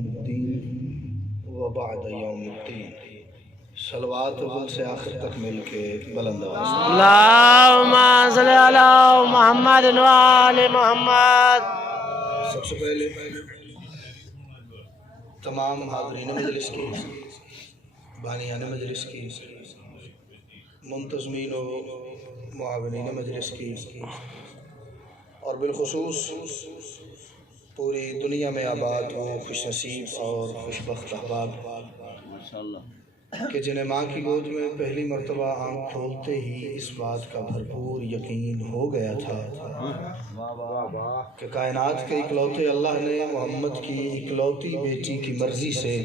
یوم الدین و بعد یوم الدین. صلوات اول سے آخر تک مل کے بلند آواز اللہم صلی علی محمد و آل محمد. سب سے پہلے تمام حاضرین مجلس کی، بانیان مجلس کی، منتظمین و معاونین مجلس کی، اور بالخصوص پوری دنیا میں آباد وہ خوش نصیب اور خوشبخت احباب کہ جنہیں ماں کی گود میں پہلی مرتبہ آنکھ کھولتے ہی اس بات کا بھرپور یقین ہو گیا تھا کہ کائنات کے اکلوتے اللہ نے محمد کی اکلوتی بیٹی کی مرضی سے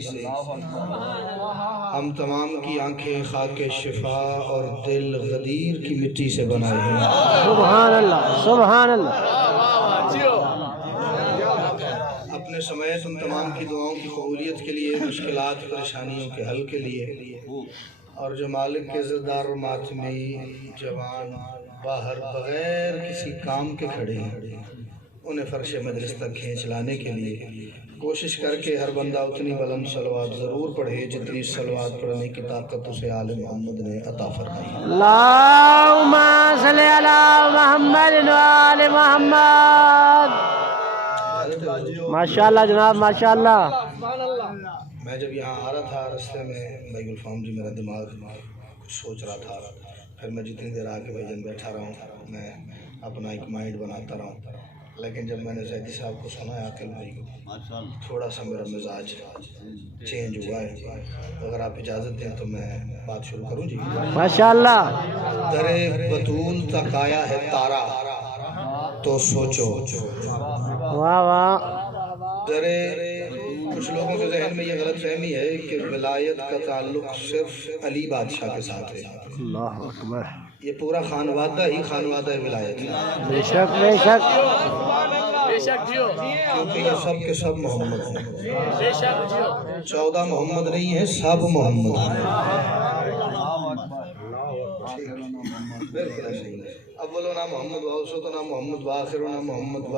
ہم تمام کی آنکھیں خاک شفا اور دل غدیر کی مٹی سے بنائے ہیں. سبحان اللہ سبحان اللہ. اپنے سمیت ان تمام کی دعاؤں کی قبولیت کے لیے، مشکلات پریشانیوں کے حل کے لیے، اور جو مالک کے زردار و ماتمی جوان باہر بغیر کسی کام کے کھڑے ہیں، انہیں فرش مجلس تک کھینچ لانے کے لیے کوشش کر کے ہر بندہ اتنی بلند صلوات ضرور پڑھے جتنی صلوات پڑھنے کی طاقت اسے آل محمد نے عطا فرمائی. اللہم صلی علی محمد و آل محمد. ماشاءاللہ جناب ماشاءاللہ. میں جب یہاں آ رہا تھا رستے میں بھائی گلفام جی میرا دماغ کچھ سوچ رہا تھا، پھر میں جتنی دیر آ کے بھائی جان بیٹھا رہا ہوں میں اپنا ایک مائنڈ بناتا رہا ہوں، لیکن جب میں نے زیدی صاحب کو سنا ہے عاقل بھائی کو، تھوڑا سا میرا مزاج چینج ہوا ہے. اگر آپ اجازت دیں تو میں بات شروع کروں جی. ماشاءاللہ. در بطول تک آیا ہے تارا تو سوچو. واہ واہ. کچھ لوگوں کے ذہن میں یہ غلط فہمی ہے کہ ولایت کا تعلق صرف علی بادشاہ کے ساتھ ہے. اللہ اکبر. یہ پورا خانوادہ ہی خانوادہ ولایت ہے. بے شک بے شک. کیونکہ یہ سب کے سب محمد ہیں. 14 محمد نہیں ہیں، سب محمد ہیں. اولنا محمد و اوسطنا محمد و آخرنا محمد و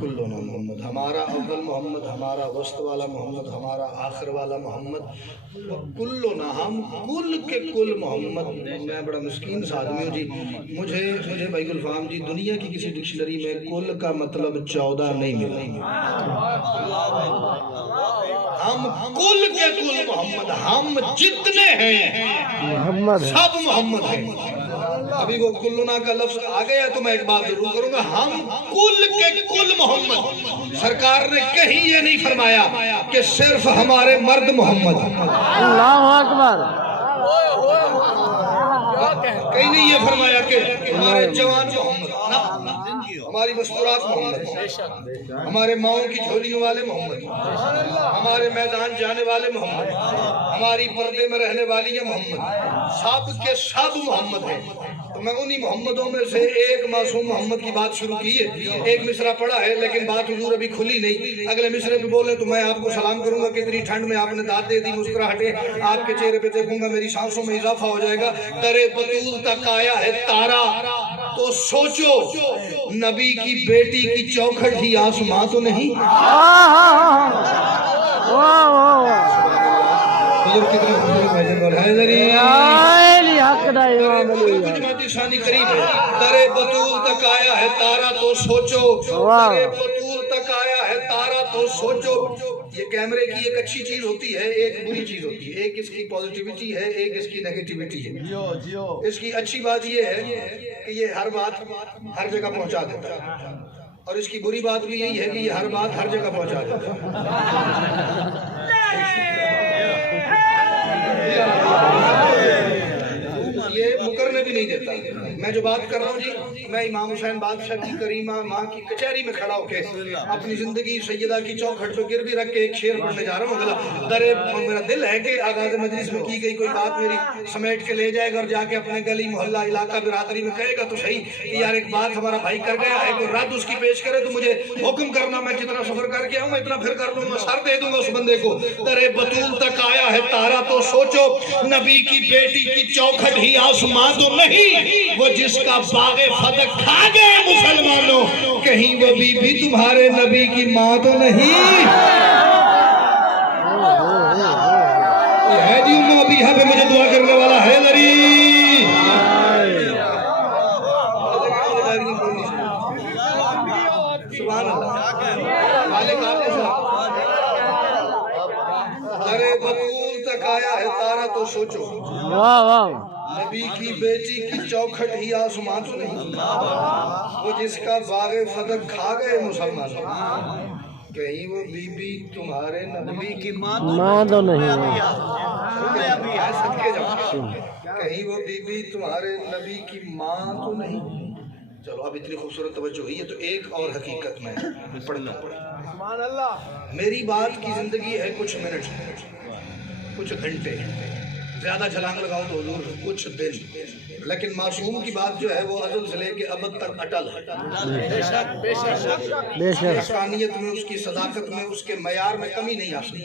کلنا محمد. ہمارا اول محمد، ہمارا وسط والا محمد، ہمارا آخر والا محمد، کلنا ہم کل کے کل محمد. میں بڑا مسکین سا آدمی ہوں جی، مجھے بھائی گلفام جی دنیا کی کسی ڈکشنری میں کل کا مطلب 14 نہیں ملا. ہم کل کے کل محمد، ہم جتنے ہیں محمد سب محمد ہیں. ابھی وہ کلنا کا لفظ آ گیا تو میں ایک بات ضرور کروں گا، ہم کل کے کل محمد. سرکار نے کہیں یہ نہیں فرمایا کہ صرف ہمارے مرد محمد. اللہ اکبر. کہیں نہیں یہ فرمایا کہ ہمارے جوان محمد، ہماری مستورات محمد، ہمارے ماؤں کی جھولیوں والے محمد، ہمارے میدان جانے والے محمد، ہماری پردے میں رہنے والی محمد. سب کے سب محمد ہیں. تو میں انہی محمدوں میں سے ایک معصوم محمد کی بات شروع کی ہے. ایک مصرع پڑھا ہے لیکن بات حضور ابھی کھلی نہیں. اگلے مصرے پہ بولیں تو میں آپ کو سلام کروں گا کہ اتنی ٹھنڈ میں آپ نے داد دے دی، مسکراہٹیں آپ کے چہرے پہ دیکھوں گا، میری سانسوں میں اضافہ ہو جائے گا. در بطول تک آیا ہے تارا تو سوچو، نبی کی بیٹی کی چوکھٹ ہی آسماں تو نہیں. حضور کتنے خوبصورت بھیجن بول حیدری جماعتی شانی قریب ہے. در بطول تک آیا ہے تارا تو سوچو، در بطول تک آیا ہے تارا تو سوچو. یہ کیمرے کی ایک اچھی چیز ہوتی ہے، ایک بری چیز ہوتی ہے. ایک اس کی پوزیٹیوٹی ہے، ایک اس کی نیگیٹیوٹی ہے. اس کی اچھی بات یہ ہے کہ یہ ہر بات ہر جگہ پہنچا دیتا ہے، اور اس کی بری بات بھی یہی ہے کہ یہ ہر بات ہر جگہ پہنچا دیتا ہے. یہ مکرنے بھی نہیں دیتا. میں جو بات کر رہا ہوں جی، میں امام حسین بادشاہ کی کریمہ ماں کی کچہری میں کھڑا ہو کے اپنی زندگی سیدہ کی چوکھٹ پہ گروی رکھ کے ایک شعر پڑھنے جا رہا ہوں. میرا دل ہے کہ آغاز مجلس میں کی گئی کوئی بات میری سمیٹ کے لے جائے گا اور جا کے اپنے گلی محلہ علاقہ برادری میں کہے گا تو صحیح کہ یار ایک بات ہمارا بھائی کر گیا ہے، کوئی رد اس کی پیش کرے تو مجھے حکم کرنا. میں جتنا سفر کر کے آؤں میں اتنا پھر کر لوں گا، سر دے دوں گا اس بندے کو. در بطول تک آیا ہے تارا تو سوچو، نبی کی بیٹی کی چوکھٹ ہی آسماں تو نہیں. وہ جس کا باغ فتح کھا گئے مسلمانوں، کہیں وہ بی بی تمہارے نبی کی ماں تو نہیں. ارے بطول تک آیا ہے تارا تو سوچو، واہ واہ نبی کی بیٹی کی چوکھٹ ہی آسمان تو نہیں، وہ جس کا باغ فدق کھا گئے مسلمان، کہیں وہ بی بی تمہارے نبی کی ماں تو نہیں ہے صدقے جاؤ، کہیں وہ بی بی تمہارے نبی کی ماں تو نہیں۔ چلو اب اتنی خوبصورت توجہ ہوئی ہے تو ایک اور حقیقت میں پڑھنا پڑے، میری بات کی زندگی ہے کچھ منٹ، کچھ گھنٹے، زیادہ چھلانگ لگاؤ تو حضور کچھ دن، لیکن معصوم کی بات جو ہے وہ ازل سے لے کے ابد تک اٹل ہے، بے شک حقانیت میں، اس کی صداقت میں، اس کے معیار میں کمی نہیں آ سکتی،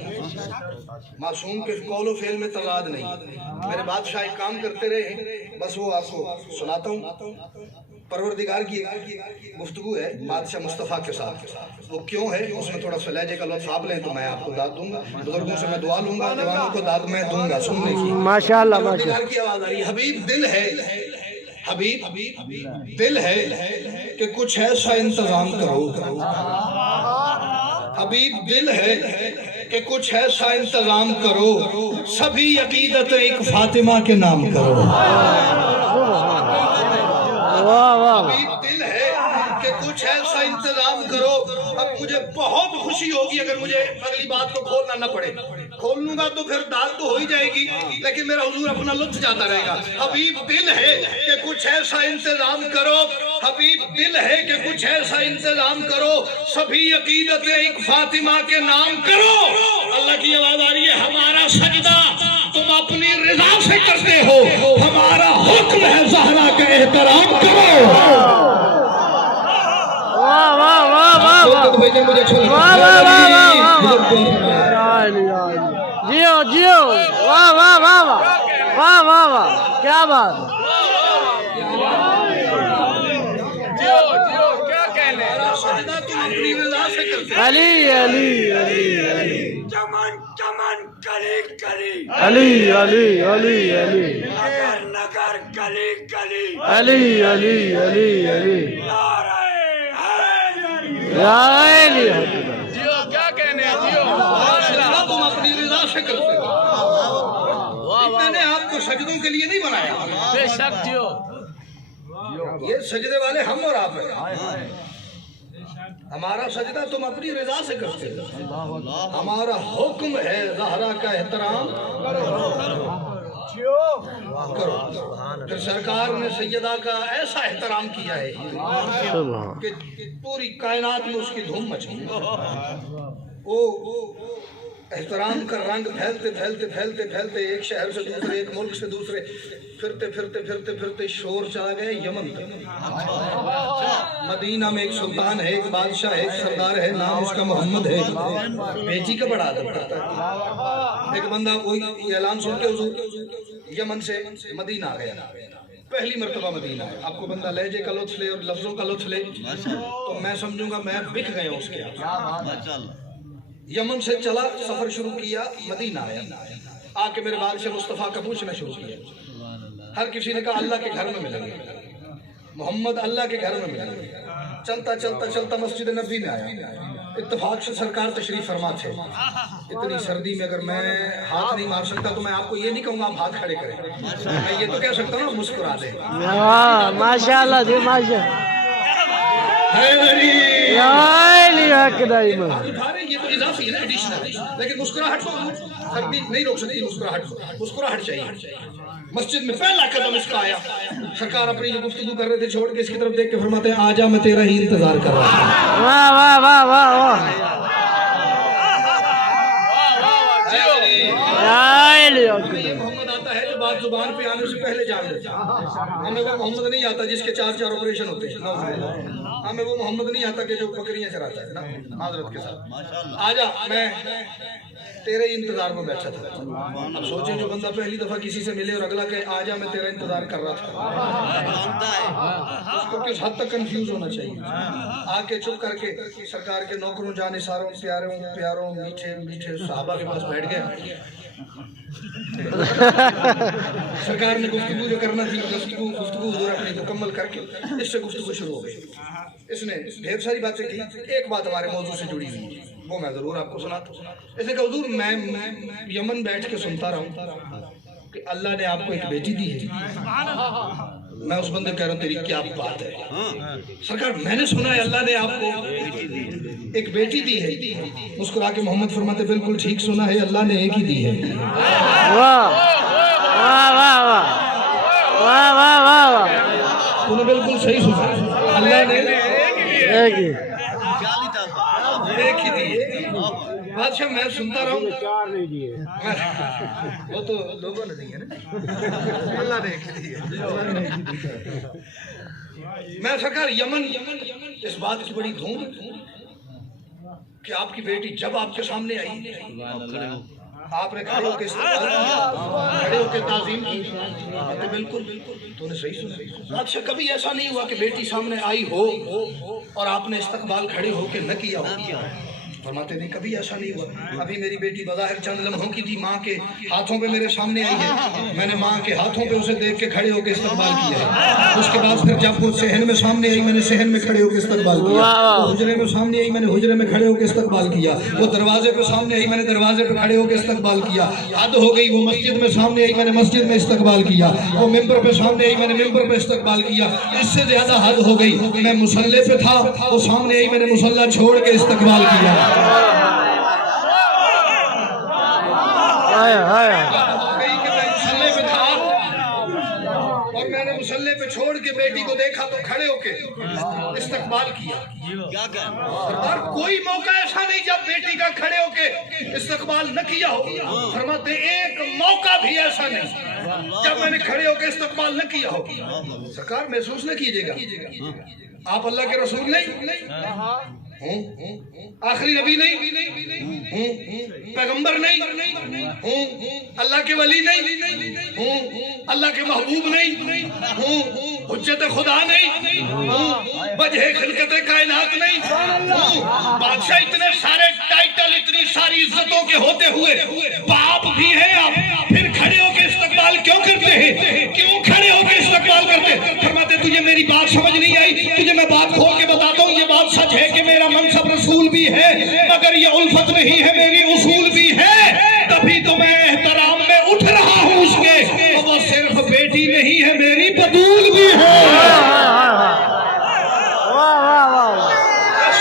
معصوم کے قول و فعل میں تضاد نہیں۔ میرے بادشاہ ایک کام کرتے رہے ہیں، بس وہ آپ کو سناتا ہوں۔ پروردگار کی ایک گفتگو ہے بادشاہ مصطفیٰ کے ساتھ، وہ کیوں ہے اس میں تھوڑا سا لہجے کا لطف آپ لیں تو میں آپ کو داد دوں گا، بزرگوں سے میں دعا لوں گا، دیوانوں کو داد میں دوں گا، سننے کی ماشاءاللہ پروردگار کی آواز آ رہی ہے، حبیب دل ہے، حبیب دل ہے کہ کچھ ایسا انتظام کرو، حبیب دل ہے کہ کچھ ایسا انتظام کرو، سبھی عقیدت ایک فاطمہ کے نام کرو، حبیب دل ہے کہ کچھ ایسا انتظام کرو۔ اب مجھے بہت خوشی ہوگی اگر مجھے اگلی بات کو کھولنا نہ پڑے، کھول لوں گا تو پھر دال تو ہو ہی جائے گی، لیکن میرا حضور اپنا لطف جاتا رہے گا۔ حبیب دل ہے کہ کچھ ایسا انتظام کرو، حبیب دل ہے کہ کچھ ایسا انتظام کرو، سبھی عقیدت ایک فاطمہ کے نام کرو۔ اللہ کی آواز آ رہی ہے، ہمارا سجدہ تم اپنی رضا سے کرتے ہو، ہمارا حکم ہے زہرا کا احترام کرو۔ واہ واہ واہ واہ جیو جیو واہ واہ واہ واہ واہ واہ واہ کیا بات علی علی علی چمن چمن کلی کلی علی علی علی علی نگر نگر گلی گلی علی علی علی علی یا علی جیو کیا کہنے ہیں جیو تم اپنی رضا سے کرتے ہو، میں نے آپ کو سجدوں کے لیے نہیں بنایا، بے شک جیو یہ سجدے والے ہم اور آپ ہیں، ہمارا سجدہ تم اپنی رضا سے کرتے ہو، ہمارا حکم ہے زہرا کا احترام کرو۔ پھر سرکار نے سیدہ کا ایسا احترام کیا ہے کہ پوری کائنات میں اس کی دھوم مچی، وہ احترام کا رنگ پھیلتے پھیلتے پھیلتے پھیلتے ایک شہر سے دوسرے، ایک ملک سے دوسرے، پھرتے پھرتے پھرتے پھرتے شور چلا گئے یمن تک۔ مدینہ میں ایک سلطان ہے، ایک بادشاہ ہے، ایک سردار ہے، نام اس کا محمد ہے، بیٹی کا بڑا ادب کرتا ہے۔ ایک بندہ کوئی اعلان سن کے حضور یمن سے مدینہ آ گیا، پہلی مرتبہ مدینہ ہے، آپ کو بندہ لہجے کا لطف لے اور لفظوں کا لطف لے تو میں سمجھوں گا میں بک گیا اس کے۔ یمن سے چلا، سفر شروع کیا، مدینہ آیا، آ کے میرے بادشاہ مصطفیٰ کا پوچھنا شروع کیا۔ ہر کسی نے کہا اللہ کے گھر میں ملیں گے، محمد اللہ کے گھر میں ملیں گے۔ چلتا چلتا چلتا مسجد نبی میں آیا، اتفاق سے سرکار تشریف فرما تھے۔ اتنی سردی میں اگر میں ہاتھ نہیں مار سکتا تو میں آپ کو یہ نہیں کہوں گا آپ ہاتھ کھڑے کریں، میں یہ تو کہہ سکتا ہوں نا مسکرا دیں۔ ماشاءاللہ جی ماشاءاللہ یہ تو اضافی ہے نا، ایڈیشنل، لیکن مسکراہٹ کو سردی نہیں روک سکتی، مسکراہٹ چاہیے۔ مسجد میں پہلا قدم اس کا آیا، سرکار اپنی جو گفتگو کر رہے تھے چھوڑ کے اس کی طرف دیکھ کے فرماتے ہیں آجا میں تیرا ہی انتظار کر رہا ہوں۔ واہ واہ واہ واہ واہ یہ محمد آتا ہے جو بات زبان پہ آنے سے پہلے جان لیتا ہے، ہمیں وہ محمد نہیں آتا جس کے 4 آپریشن ہوتے ہیں، ہمیں وہ محمد نہیں آتا کہ جو بکریاں چراتا ہے نا معذرت کے ساتھ۔ آجا میں تیرے انتظار میں بیٹھا تھا۔ اب سوچیں جو بندہ پہلی دفعہ کسی سے ملے اور اگلا کہے آجا میں تیرا انتظار کر رہا تھا، اس کو کس حد تک کنفیوز ہونا چاہیے۔ آ کے چپ کر کے سرکار کے نوکروں جانثاروں پیاروں میٹھے میٹھے صحابہ کے پاس بیٹھ گیا۔ سرکار نے گفتگو جو کرنا تھی گفتگو حضور اپنی مکمل کر کے اس سے گفتگو شروع ہو گئی۔ اس نے ڈھیر ساری باتیں کی، ایک بات ہمارے موضوع سے جڑی ہوئی، وہ میں ضرور آپ کو سناتا ہوں. ایسے کہ حضور میں یمن بیٹھ کے سنتا رہا ہوں کہ اللہ نے آپ کو ایک بیٹی دی ہے. میں اس بندے کہہ رہا ہوں تیری کیا بات ہے سرکار, میں نے سنا ہے اللہ نے آپ کو ایک بیٹی دی ہے. مسکرا کے محمد فرماتے بالکل ٹھیک سنا ہے, اللہ نے ایک ہی دی ہے. واہ واہ واہ واہ واہ واہ واہ, تو نے بالکل صحیح سنا, اللہ نے ایک ہی. ایک ہی دی ہے. بادشاہ میں سنتا رہا ہوں, وہ تو لوگوں نے دی ہے نا, اللہ نے ایک ہی دی ہے. میں سرکار یمن اس بات کی بڑی دھوم کہ آپ کی بیٹی جب آپ کے سامنے آئی آپ نے کھڑے ہو کے استقبال کیا, کھڑے ہو کے تعظیم کی. بالکل تو نے صحیح سنا. اچھا کبھی ایسا نہیں ہوا کہ بیٹی سامنے آئی ہو اور آپ نے استقبال کھڑے ہو کے نہ کیا ہو؟ فرماتے نہیں کبھی ایسا نہیں ہوا. ابھی میری بیٹی بظاہر چند لمحوں کی تھی, ماں کے ہاتھوں پہ میرے سامنے آئی ہے, میں نے ماں کے ہاتھوں پہ اسے دیکھ کے کھڑے ہو کے استقبال کیا ہے. اس کے بعد پھر جب وہ صحن میں سامنے آئی میں نے صحن میں کھڑے ہو کے استقبال کیا. وہ حجرے میں سامنے آئی میں نے حجرے میں کھڑے ہو کے استقبال کیا. وہ دروازے پہ سامنے آئی میں نے دروازے پہ کھڑے ہو کے استقبال کیا. حد ہو گئی, وہ مسجد میں سامنے آئی میں نے مسجد میں استقبال کیا. وہ ممبر پہ سامنے آئی میں نے ممبر پہ استقبال کیا. اس سے زیادہ حد ہو گئی, میں مصلی پہ تھا, وہ سامنے آئی میں نے مصلی چھوڑ کے استقبال کیا. اور میں نے مصلی پہ چھوڑ کے بیٹی کو دیکھا تو کھڑے ہو کے استقبال کیا. سرکار کوئی موقع ایسا نہیں جب بیٹی کا کھڑے ہو کے استقبال نہ کیا ہو. فرماتے ایک موقع بھی ایسا نہیں جب میں نے کھڑے ہو کے استقبال نہ کیا ہو. سرکار محسوس نہ کیجیے گا, آپ اللہ کے رسول نہیں, آخری نبی نہیں, پیغمبر نہیں, اللہ کے ولی نہیں, اللہ کے محبوب نہیں, حجت خدا نہیں, وجہ خلقت کائنات نہیں. بادشاہ اتنے سارے ٹائٹل اتنی ساری عزتوں کے ہوتے ہوئے باپ بھی ہیں آپ, پھر کھڑے ہو کے استقبال کیوں کرتے ہیں, کیوں کھڑے ہو کے استقبال کرتے ہیں؟ فرماتے تجھے میری بات سمجھ نہیں آئی, تجھے میں بات کھول کے بتاتا ہوں. یہ بات سچ ہے کہ میرا منصب رسول بھی ہے, مگر یہ الفت نہیں ہے, میری اصول بھی ہے. تبھی تو میں احترام میں اٹھ رہا ہوں اس کے, وہ صرف بیٹی نہیں ہے, میری بطول بھی ہے.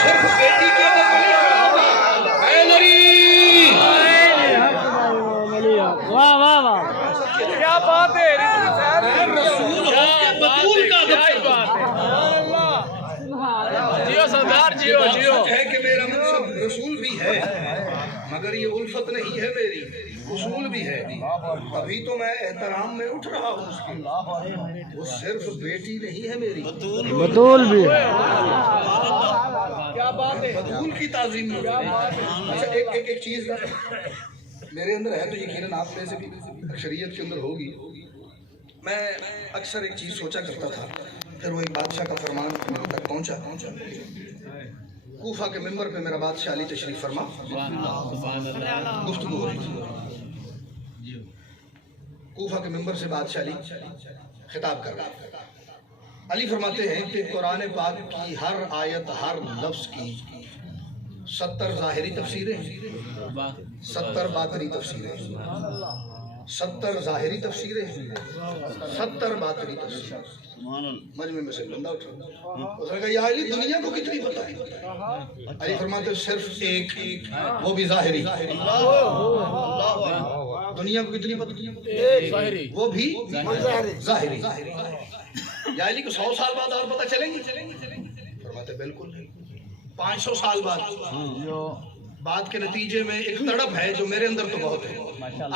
صرف بیٹی کی واہ واہ واہ, کیا بات ہے, رسول ہو کے بطول کا جیو سردار, جیو جیو. ہے کہ میرا منصب رسول بھی ہے, مگر یہ الفت نہیں ہے, میری اصول بھی ہے. ابھی تو میں احترام میں اٹھ رہا ہوں اس کی, وہ صرف بیٹی نہیں ہے, میری بطول بھی. بطول کی تعظیم. اچھا ایک چیز میرے اندر ہے تو یقیناً آپ میں سے بھی اکثریت کے اندر ہوگی. میں اکثر ایک چیز سوچا کرتا تھا, پھر وہ ایک بادشاہ کا فرمان میرے تک پہنچا. کوفہ کے ممبر پہ میرا بادشاہ علی تشریف فرما, گفتگو ہو رہی تھی. کوفہ کے ممبر سے بادشاہ علی خطاب کر رہا. علی فرماتے ہیں کہ قرآن پاک کی ہر آیت ہر لفظ کی 70 ظاہری تفسیریں, 70 باطنی تفسیریں, 70 ظاہری تفسیریں, 70 باطنی تفسیریں. مجمع میں سے بندہ اٹھا, اس نے کہا یا علی دنیا کو کتنی پتہ ہے؟ علی فرماتے صرف ایک, وہ بھی ظاہری. دنیا کو کتنی پتہ, وہ بھی ظاہری. یا علی کو 100 سال بعد اور پتہ چلیں گے؟ فرماتے بالکل نہیں. 500 سال بعد بات کے نتیجے میں ایک تڑپ ہے جو میرے اندر تو بہت ہے.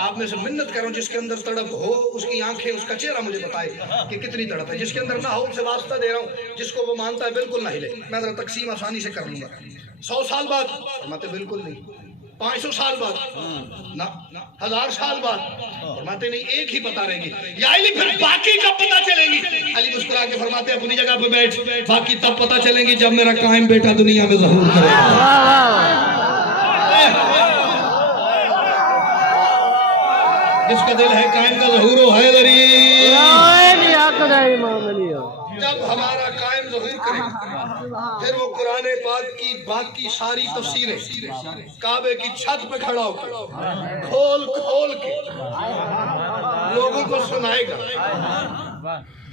آپ میں سے منت کر رہا ہوں جس کے اندر تڑپ ہو اس کی آنکھیں اس کا چہرہ مجھے بتائے کہ کتنی تڑپ ہے. جس کے اندر نہ ہو اسے واسطہ دے رہا ہوں, جس کو وہ مانتا ہے بالکل نہ ہلے, میں ذرا تقسیم آسانی سے کر لوں گا. 100 سال بعد فرماتے بالکل نہیں. 500 سال بعد نہ, 1000 سال بعد فرماتے نہیں, ایک ہی پتہ رہیں گی. یا علی پھر باقی کب پتہ چلیں گی؟ علی مسکرا کے فرماتے اپنی جگہ پہ بیٹھ, باقی تب پتہ چلیں گی جب میرا قائم بیٹا دنیا میں ظہور کرے گا. جس کا دل ہے قائم کا ظہور ہو حیدری. جب ہمارا قائم ظہور کرے پھر وہ قرآن پاک کی باقی ساری تفسیریں کعبے کی چھت پہ کھڑا ہو کے کھول کھول کے لوگوں کو سنائے گا.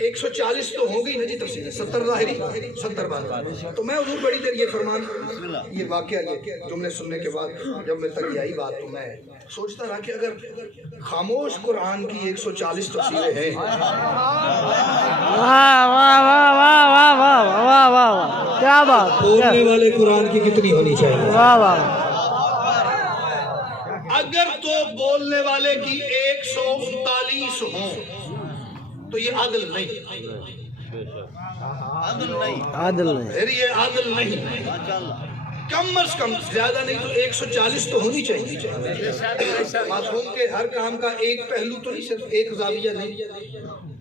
140 تو ہو گئی نا جی تفسیر، 70 ظاہری 70 بات. تو میں حضور بڑی دیر یہ فرمان یہ واقعہ یہ جملے سننے کے بعد جب میں تک آئی بات تو میں سوچتا رہا کہ اگر خاموش قرآن کی 140 تفسیریں ہیں، واہ واہ واہ واہ واہ واہ واہ واہ، کیا بات، بولنے والے قرآن کی کتنی ہونی چاہیے. واہ واہ. اگر تو بولنے والے کی 139 ہوں تو یہ عادل نہیں، عادل نہیں، پھر یہ عادل نہیں. کم از کم زیادہ نہیں تو 140 تو ہونی چاہیے. معصوم کے ہر کام کا ایک پہلو تو نہیں، صرف ایک زاویہ نہیں.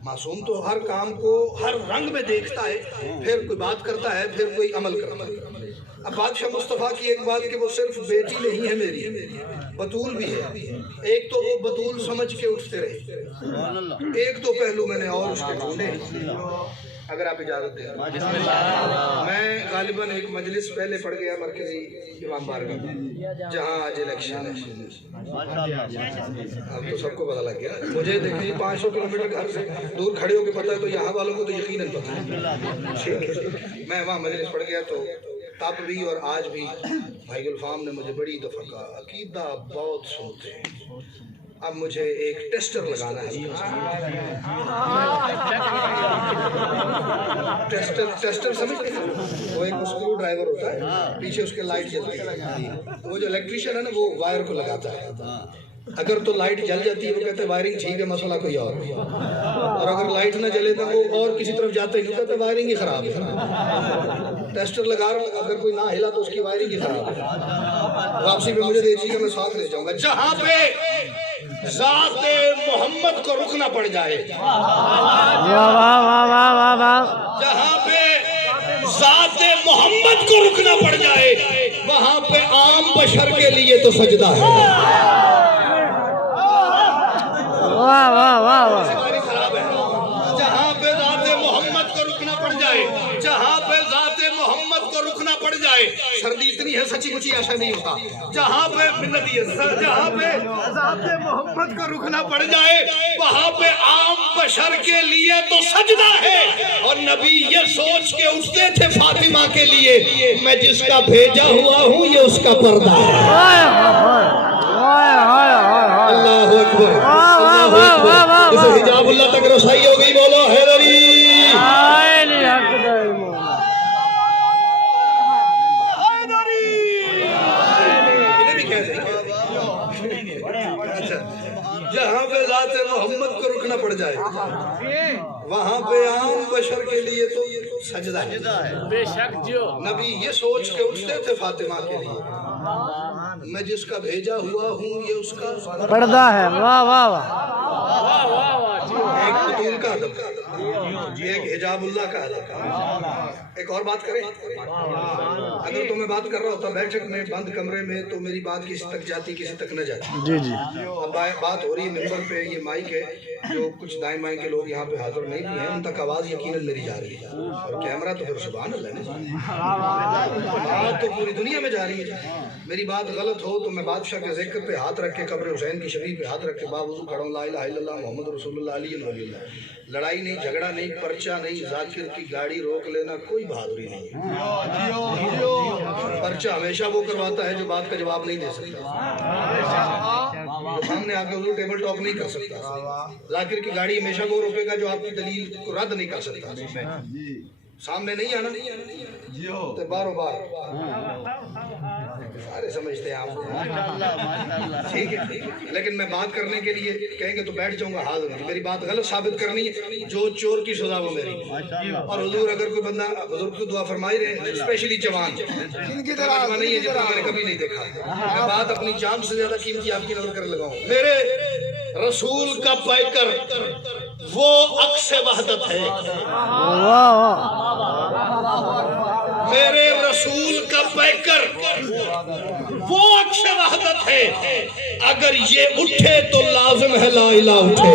معصوم تو ہر کام کو ہر رنگ میں دیکھتا ہے، پھر کوئی بات کرتا ہے، پھر کوئی عمل کرتا ہے. اب بادشاہ مصطفیٰ کی ایک بات کہ وہ صرف بیٹی نہیں ہے میری، بطول بھی ہے. ایک تو وہ بطول سمجھ کے اٹھتے رہے، ایک تو پہلو میں نے اور اس کے ڈھونڈے. اگر آپ اجازت دیں میں غالباً ایک مجلس پہلے پڑھ گیا مرکزی امام بارگاہ میں جہاں آج الیکشن ہے. اب تو سب کو پتہ لگ گیا. مجھے دیکھیں 500 کلومیٹر گھر سے دور کھڑے ہو کے پتہ ہے تو یہاں والوں کو تو یقیناً پتہ ہے. میں وہاں مجلس پڑھ گیا تو تب بھی اور آج بھی بھائی الفام نے مجھے بڑی دفعہ کہا عقیدہ بہت سنتے ہیں، اب مجھے ایک ٹیسٹر لگانا ہے. ٹیسٹر سمجھتے ہیں؟ وہ ایک اسکرو ڈرائیور ہوتا ہے، پیچھے اس کے لائٹ جلتی ہے. وہ جو الیکٹریشین ہے نا وہ وائر کو لگاتا ہے. اگر تو لائٹ جل جاتی ہے وہ کہتے ہیں وائرنگ ٹھیک ہے، مسئلہ کوئی اور اگر لائٹ نہ جلے تو وہ اور کسی طرف جاتے ہی نہیں، کہتے وائرنگ ہی خراب ہے. ٹیسٹر لگا رہا ہوں، اگر کوئی نہ ہلا تو اس کی وائرنگ ہی خراب ہے. واپسی پہ مجھے دیکھیے گا، میں ساتھ لے جاؤں گا. جہاں پہ ذات محمد کو رکنا پڑ جائے، جہاں پہ ذات محمد کو رکنا پڑ جائے وہاں پہ عام بشر کے لیے تو سجدہ ہے. واہ واہ واہ واہ. جہاں پہ ذات محمد کو رکنا پڑ جائے، جہاں پہ ذات محمد کو رکنا پڑ جائے، سردی اتنی ہے سچی مچی ایسا نہیں ہوتا. جہاں پہ جہاں پہ ذات محمد کو رکنا پڑ جائے وہاں پہ عام بشر کے لیے تو سجدہ ہے. اور نبی یہ سوچ کے اٹھتے تھے فاطمہ کے لیے میں جس کا بھیجا ہوا ہوں یہ اس کا پردہ ہے. اللہ اکبر، اللہ اکبر. اسے حجاب اللہ تک رسائی ہو گئی. بولو حیدری. جہاں پہ ذات محمد کو رکنا پڑ جائے وہاں پہ عام بشر کے لیے تو سجدہ ہے. بے شک جیو. نبی یہ سوچ کے اٹھتے تھے فاطمہ کے لیے میں جس کا بھیجا ہوا ہوں یہ اس کا پردہ ہے. واہ واہ واہ. ایک بطول کا ادب، ایک حجاب اللہ کا ادب. ایک اور بات کریں، اگر تو میں بات کر رہا ہوتا بیٹھک میں بند کمرے میں تو میری بات کسی تک جاتی کسی تک نہ جاتی. جی جی. اب بات ہو رہی ہے ممبر پہ، یہ مائک ہے، جو کچھ دائیں بائیں کے لوگ یہاں پہ حاضر نہیں بھی ہیں ان تک آواز یقیناً میری جا رہی ہے. اور کیمرہ تو پھر سبحان اللہ نے، بات تو پوری دنیا میں جا رہی ہے. میری بات غلط ہو تو میں بادشاہ کے ذکر پہ ہاتھ رکھ کے قبر حسین کی شریف پہ ہاتھ رکھ کے باوضو کھڑا ہوں لا الہ الا اللہ محمد رسول اللہ علیہ ولی اللہ. لڑائی نہیں، جھگڑا نہیں، پرچہ نہیں، ذاکر کی گاڑی روک لینا کوئی بہادری نہیں. پرچہ ہمیشہ وہ کرواتا ہے جو بات کا جواب نہیں دے سکتا، جو سامنے آ کے حضور ٹیبل ٹاک نہیں کر سکتا. ذاکر کی گاڑی ہمیشہ وہ روکے گا جو آپ کی دلیل کو رد نہیں کر سکتا. سامنے نہیں آنا تو باروں بار سارے سمجھتے ہیں آپ. ٹھیک ہے، لیکن میں بات کرنے کے لیے کہیں گے تو بیٹھ جاؤں گا حاضر ہوں. میری بات غلط ثابت کرنی ہے، جو چور کی سزا وہ میری. اور حضور اگر کوئی بندہ حضور کو دعا فرمائی رہے، اسپیشلی جوان نہیں ہے جتنا میں نے کبھی نہیں دیکھا. میں بات اپنی جان سے زیادہ قیمتی آپ کی نظر کر لگاؤں. میرے رسول کا پیکر وہ عکس وحدت ہے. میرے رسول کا پیکر وہ عکس وحدت ہے. اگر یہ اٹھے تو لازم ہے لا الہ اٹھے.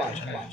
5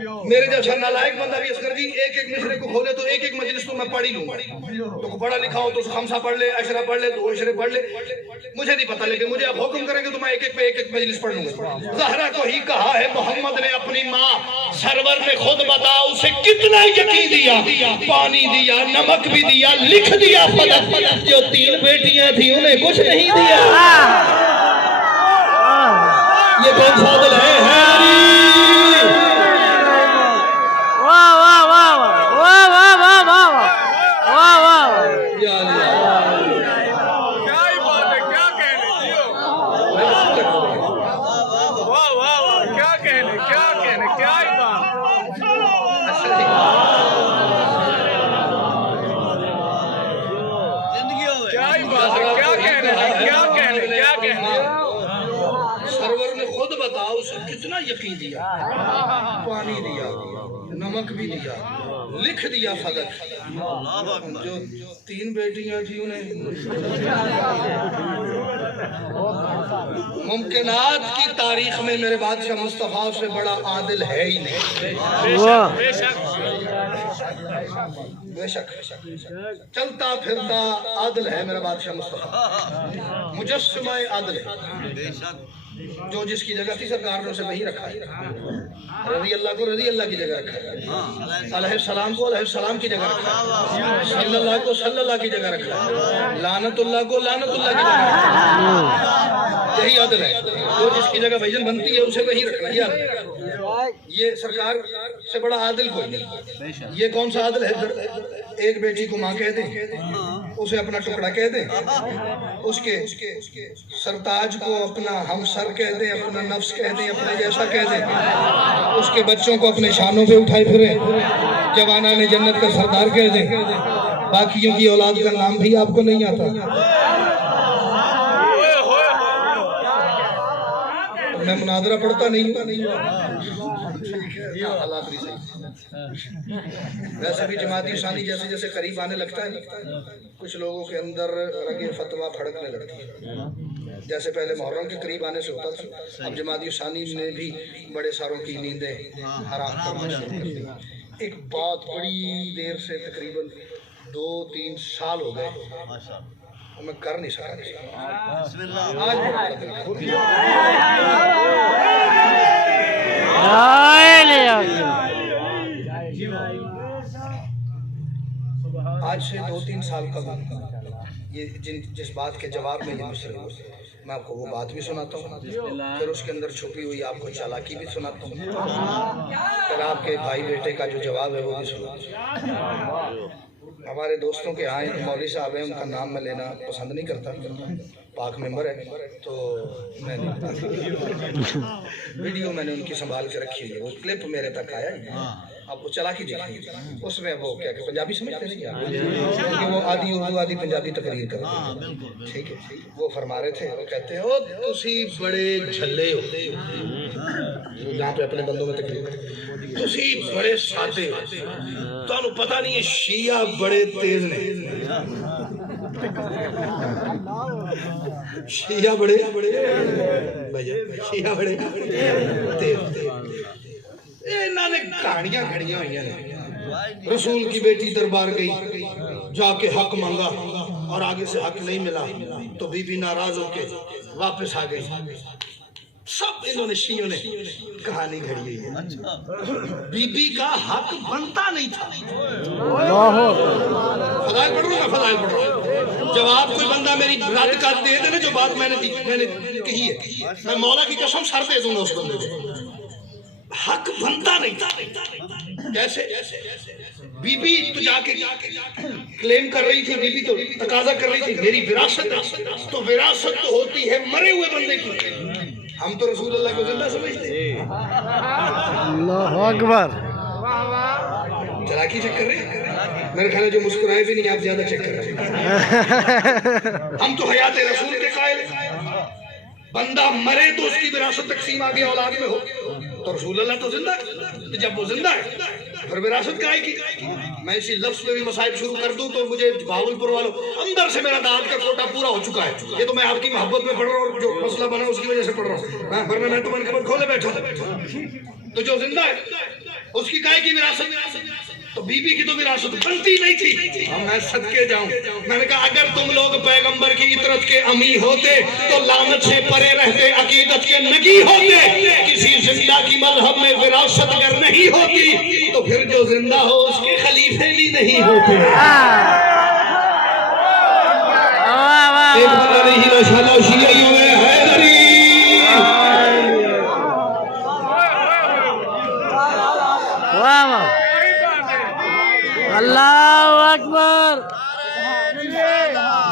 میرے جیسا نالائق بندہ بھی اصغر جی ایک ایک مصرے کو کھولے تو ایک ایک مجلس تو میں پڑھ ہی لوں گا. تو پڑھا لکھا ہو تو خمسہ پڑھ لے, عشرہ پڑھ لے, 2 عشرے پڑھ لے, مجھے نہیں پتا, لیکن مجھے اب حکم کریں گے تو میں ایک ایک پہ ایک ایک مجلس پڑھ لوں گا. زہرا کو ہی کہا ہے محمد نے اپنی ماں, سرور نے خود بتا اسے کتنا یقین دیا, پانی دیا, نمک بھی دیا, لکھ دیا فلک, جو 3 بیٹیاں تھیں انہیں کچھ نہیں دیا. یہ کون سا عدل ہے؟ واہ واہ واہ واہ واہ واہ واہ واہ واہ. کیا ہی بات ہے, کیا کہنے جیو. واہ واہ واہ, کیا کہنے, کیا کہنے, کیا ہی بات. کیا ہی بات ہے, کیا کہنے, کیا کہنے, کیا کہنے. سرور نے خود بتا اسے کتنا یقین دیا, پانی دیا, نمک بھی دیا, لکھ دیا فلک, جو 3 بیٹیاں تھیں انہیں. ممکنات کی تاریخ میں میرے بادشاہ مصطفیٰ سے بڑا عادل ہے ہی نہیں. واہ بے شک چلتا پھرتا عادل ہے میرا بادشاہ مصطفیٰ, مجسمہ عادل ہے. جو جس کی جگہ تھی سرکار نے اسے وہیں رکھا ہے. رضی اللہ کو رضی اللہ کی جگہ رکھا ہے, علیہ السلام کو علیہ السلام کی جگہ رکھا ہے, صلی اللہ کو صلی اللہ کی جگہ رکھا ہے, لعنت اللہ کو لعنت اللہ کی جگہ رکھا ہے. یہی عدل ہے, جو جس کی جگہ بھیجن بنتی ہے اسے وہیں رکھنا. یہ عدل ہے, یہ سرکار سے بڑا عادل کوئی نہیں. یہ کون سا عدل ہے؟ ایک بیٹی کو ماں کہہ دیں, اسے اپنا ٹکڑا کہہ دیں, اس کے سرتاج کو اپنا ہمسر کہہ دیں, اپنا نفس کہہ دیں, اپنے جیسا کہہ دیں, اس کے بچوں کو اپنے شانوں پہ اٹھائے پھریں, جوانان جنت کا سردار کہہ دیں, باقیوں کی اولاد کا نام بھی آپ کو نہیں آتا. میں مناظرہ پڑھتا نہیں حالات بھی صحیح. ویسے بھی جماعتی ثانی جیسے جیسے قریب آنے لگتا ہے, کچھ لوگوں کے اندر رگ فتویٰ پھڑکنے لگتی ہے. جیسے پہلے محرم کے قریب آنے سے ہوتا تھا, اب جماعتی ثانی نے بھی بڑے ساروں کی نیندیں حرام کرنا شروع کر دی. ایک بات بڑی دیر سے تقریباً 2-3 سال ہو گئے میں کر نہیں سکا. آج سے 2-3 سال قبل یہ جس بات کے جواب میں یہ مصرے ہوئے, میں آپ کو وہ بات بھی سناتا ہوں, پھر اس کے اندر چھپی ہوئی آپ کو چالاکی بھی سناتا ہوں, پھر آپ کے بھائی بیٹے کا جو جواب ہے وہ بھی سناتا ہوں. ہمارے دوستوں کے ہاں ایک مولوی صاحب ہیں, ان کا نام میں لینا پسند نہیں کرتا, پاک ممبر ہے, تو میں نے ویڈیو میں نے ان کی سنبھال کے رکھی ہوئی ہے, وہ کلپ میرے تک آیا ہے, آپ وہ چلا کے دیکھیں. اس میں وہ کیا کہ پنجابی سمجھتے نہیں یار, کیونکہ وہ آدھی اردو آدھی پنجابی تقریر کرتے ہیں. ٹھیک ہے, وہ فرما رہے تھے, وہ کہتے ہیں او تسی بڑے جھلے ہو, جہاں پہ اپنے بندوں میں تقریر کرتے, تسی بڑے سادے ہو, تانوں پتہ نہیں ہے شیعہ بڑے تیز نے, شیعہ بڑے شیعہ بڑے تیز. انہوں نے کہانیاں گھڑیاں ہوئی ہیں. رسول کی بیٹی دربار گئی, جا کے حق مانگا اور آگے سے حق نہیں ملا تو بی بی ناراض ہو کے واپس آ گئی. سب انہوں نے شیعوں نے کہانی گھڑی ہوئی ہے. بی بی کا حق بنتا نہیں تھا. فضائل پڑھ رہا ہوں میں, فضائل پڑھ رہا ہوں. جواب کوئی بندہ میری رد کر دے دے نا جو بات میں نے کہی ہے, میں مولا کی قسم سر دے دوں گا اس بندے کو. حق بنتا نہیں تھا. کیسے؟ بی بی تو جا کے کلیم کر رہی تھی, بی بی تو تقاضا کر رہی تھی میری وراثت ہے, تو وراثت تو ہوتی ہے مرے ہوئے بندے کی. ہم تو رسول اللہ کو زندہ سمجھتے ہیں. اللہ اکبر. چلاکی چیک کر رہے ہیں, میرے خیال ہے جو مسکرائے بھی نہیں آپ زیادہ چیک کر رہے ہیں. ہم تو حیات رسول کے قائل ہیں. بندہ مرے تو اس کی وراثت تقسیم آگے اولاد میں ہو, تو رسول اللہ تو زندہ ہے, جب وہ زندہ ہے پھر وراثت کا آئے گی. میں اسی لفظ میں بھی مسائل شروع کر دوں تو مجھے بھاولپور والوں اندر سے میرا داد کا کوٹا پورا ہو چکا ہے. یہ تو میں آپ کی محبت میں پڑھ رہا ہوں اور جو مسئلہ بنا اس کی وجہ سے پڑھ رہا ہوں, ورنہ میں تو منقبت کھولے بیٹھا. تو جو زندہ ہے اس کی کائے کی وراثت, تو بی بی کی تو وراثت بنتی نہیں تھی. میں صدقے جاؤں, میں نے کہا اگر تم لوگ پیغمبر کی اطرت کے امی ہوتے تو لعنت سے پرے رہتے, عقیدت کے نگی ہوتے, کسی زندہ کی مذہب میں وراثت اگر نہیں ہوتی تو پھر جو زندہ ہو اس کے خلیفے بھی نہیں ہوتے. ایک بندہ نہیں ماشاءاللہ شیعی ہوئے حیدری. اللہ اکبر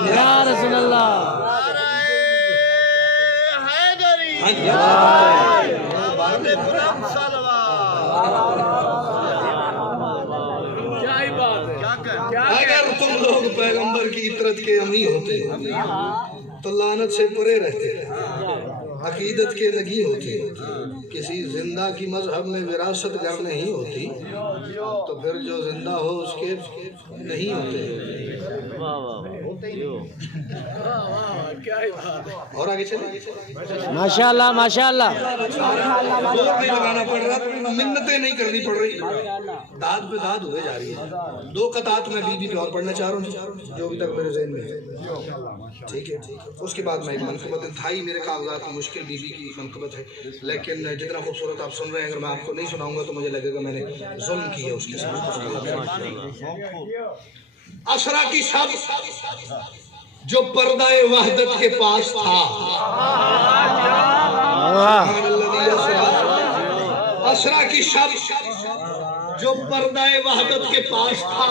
یا رسول اللہ. اگر تم لوگ پیغمبر کی اطرت کے امی ہوتے تو لعنت سے پرے رہتے, عقیدت کے لگی ہوتی, کسی زندہ کی مذہب میں وراثت گر نہیں ہوتی تو پھر جو زندہ ہو اس کے نہیں ہوتے. اور آگے چلیں. ماشاءاللہ ماشاءاللہ. زور نہیں لگانا پڑ رہا, منتیں نہیں کرنی پڑ رہی, داد پہ داد ہوئے جا رہی ہے. 2 قطعات میں بی بی پہ اور پڑھنا چاہ رہا ہوں جو ابھی تک میرے ذہن میں ہے. ٹھیک ہے, اس کے بعد میں ایک منقبت انتہائی میرے کاغذات میں مشکل بی بی کی منقبت ہے, لیکن جتنا خوبصورت آپ سن رہے ہیں اگر میں آپ کو نہیں سناؤں گا تو مجھے لگے گا میں نے ظلم کی ہے اس کے ساتھ. اسرا کی شب جو پردہ وحدت کے پاس تھا, اسرا کی شب جو پردہ وحدت کے پاس تھا,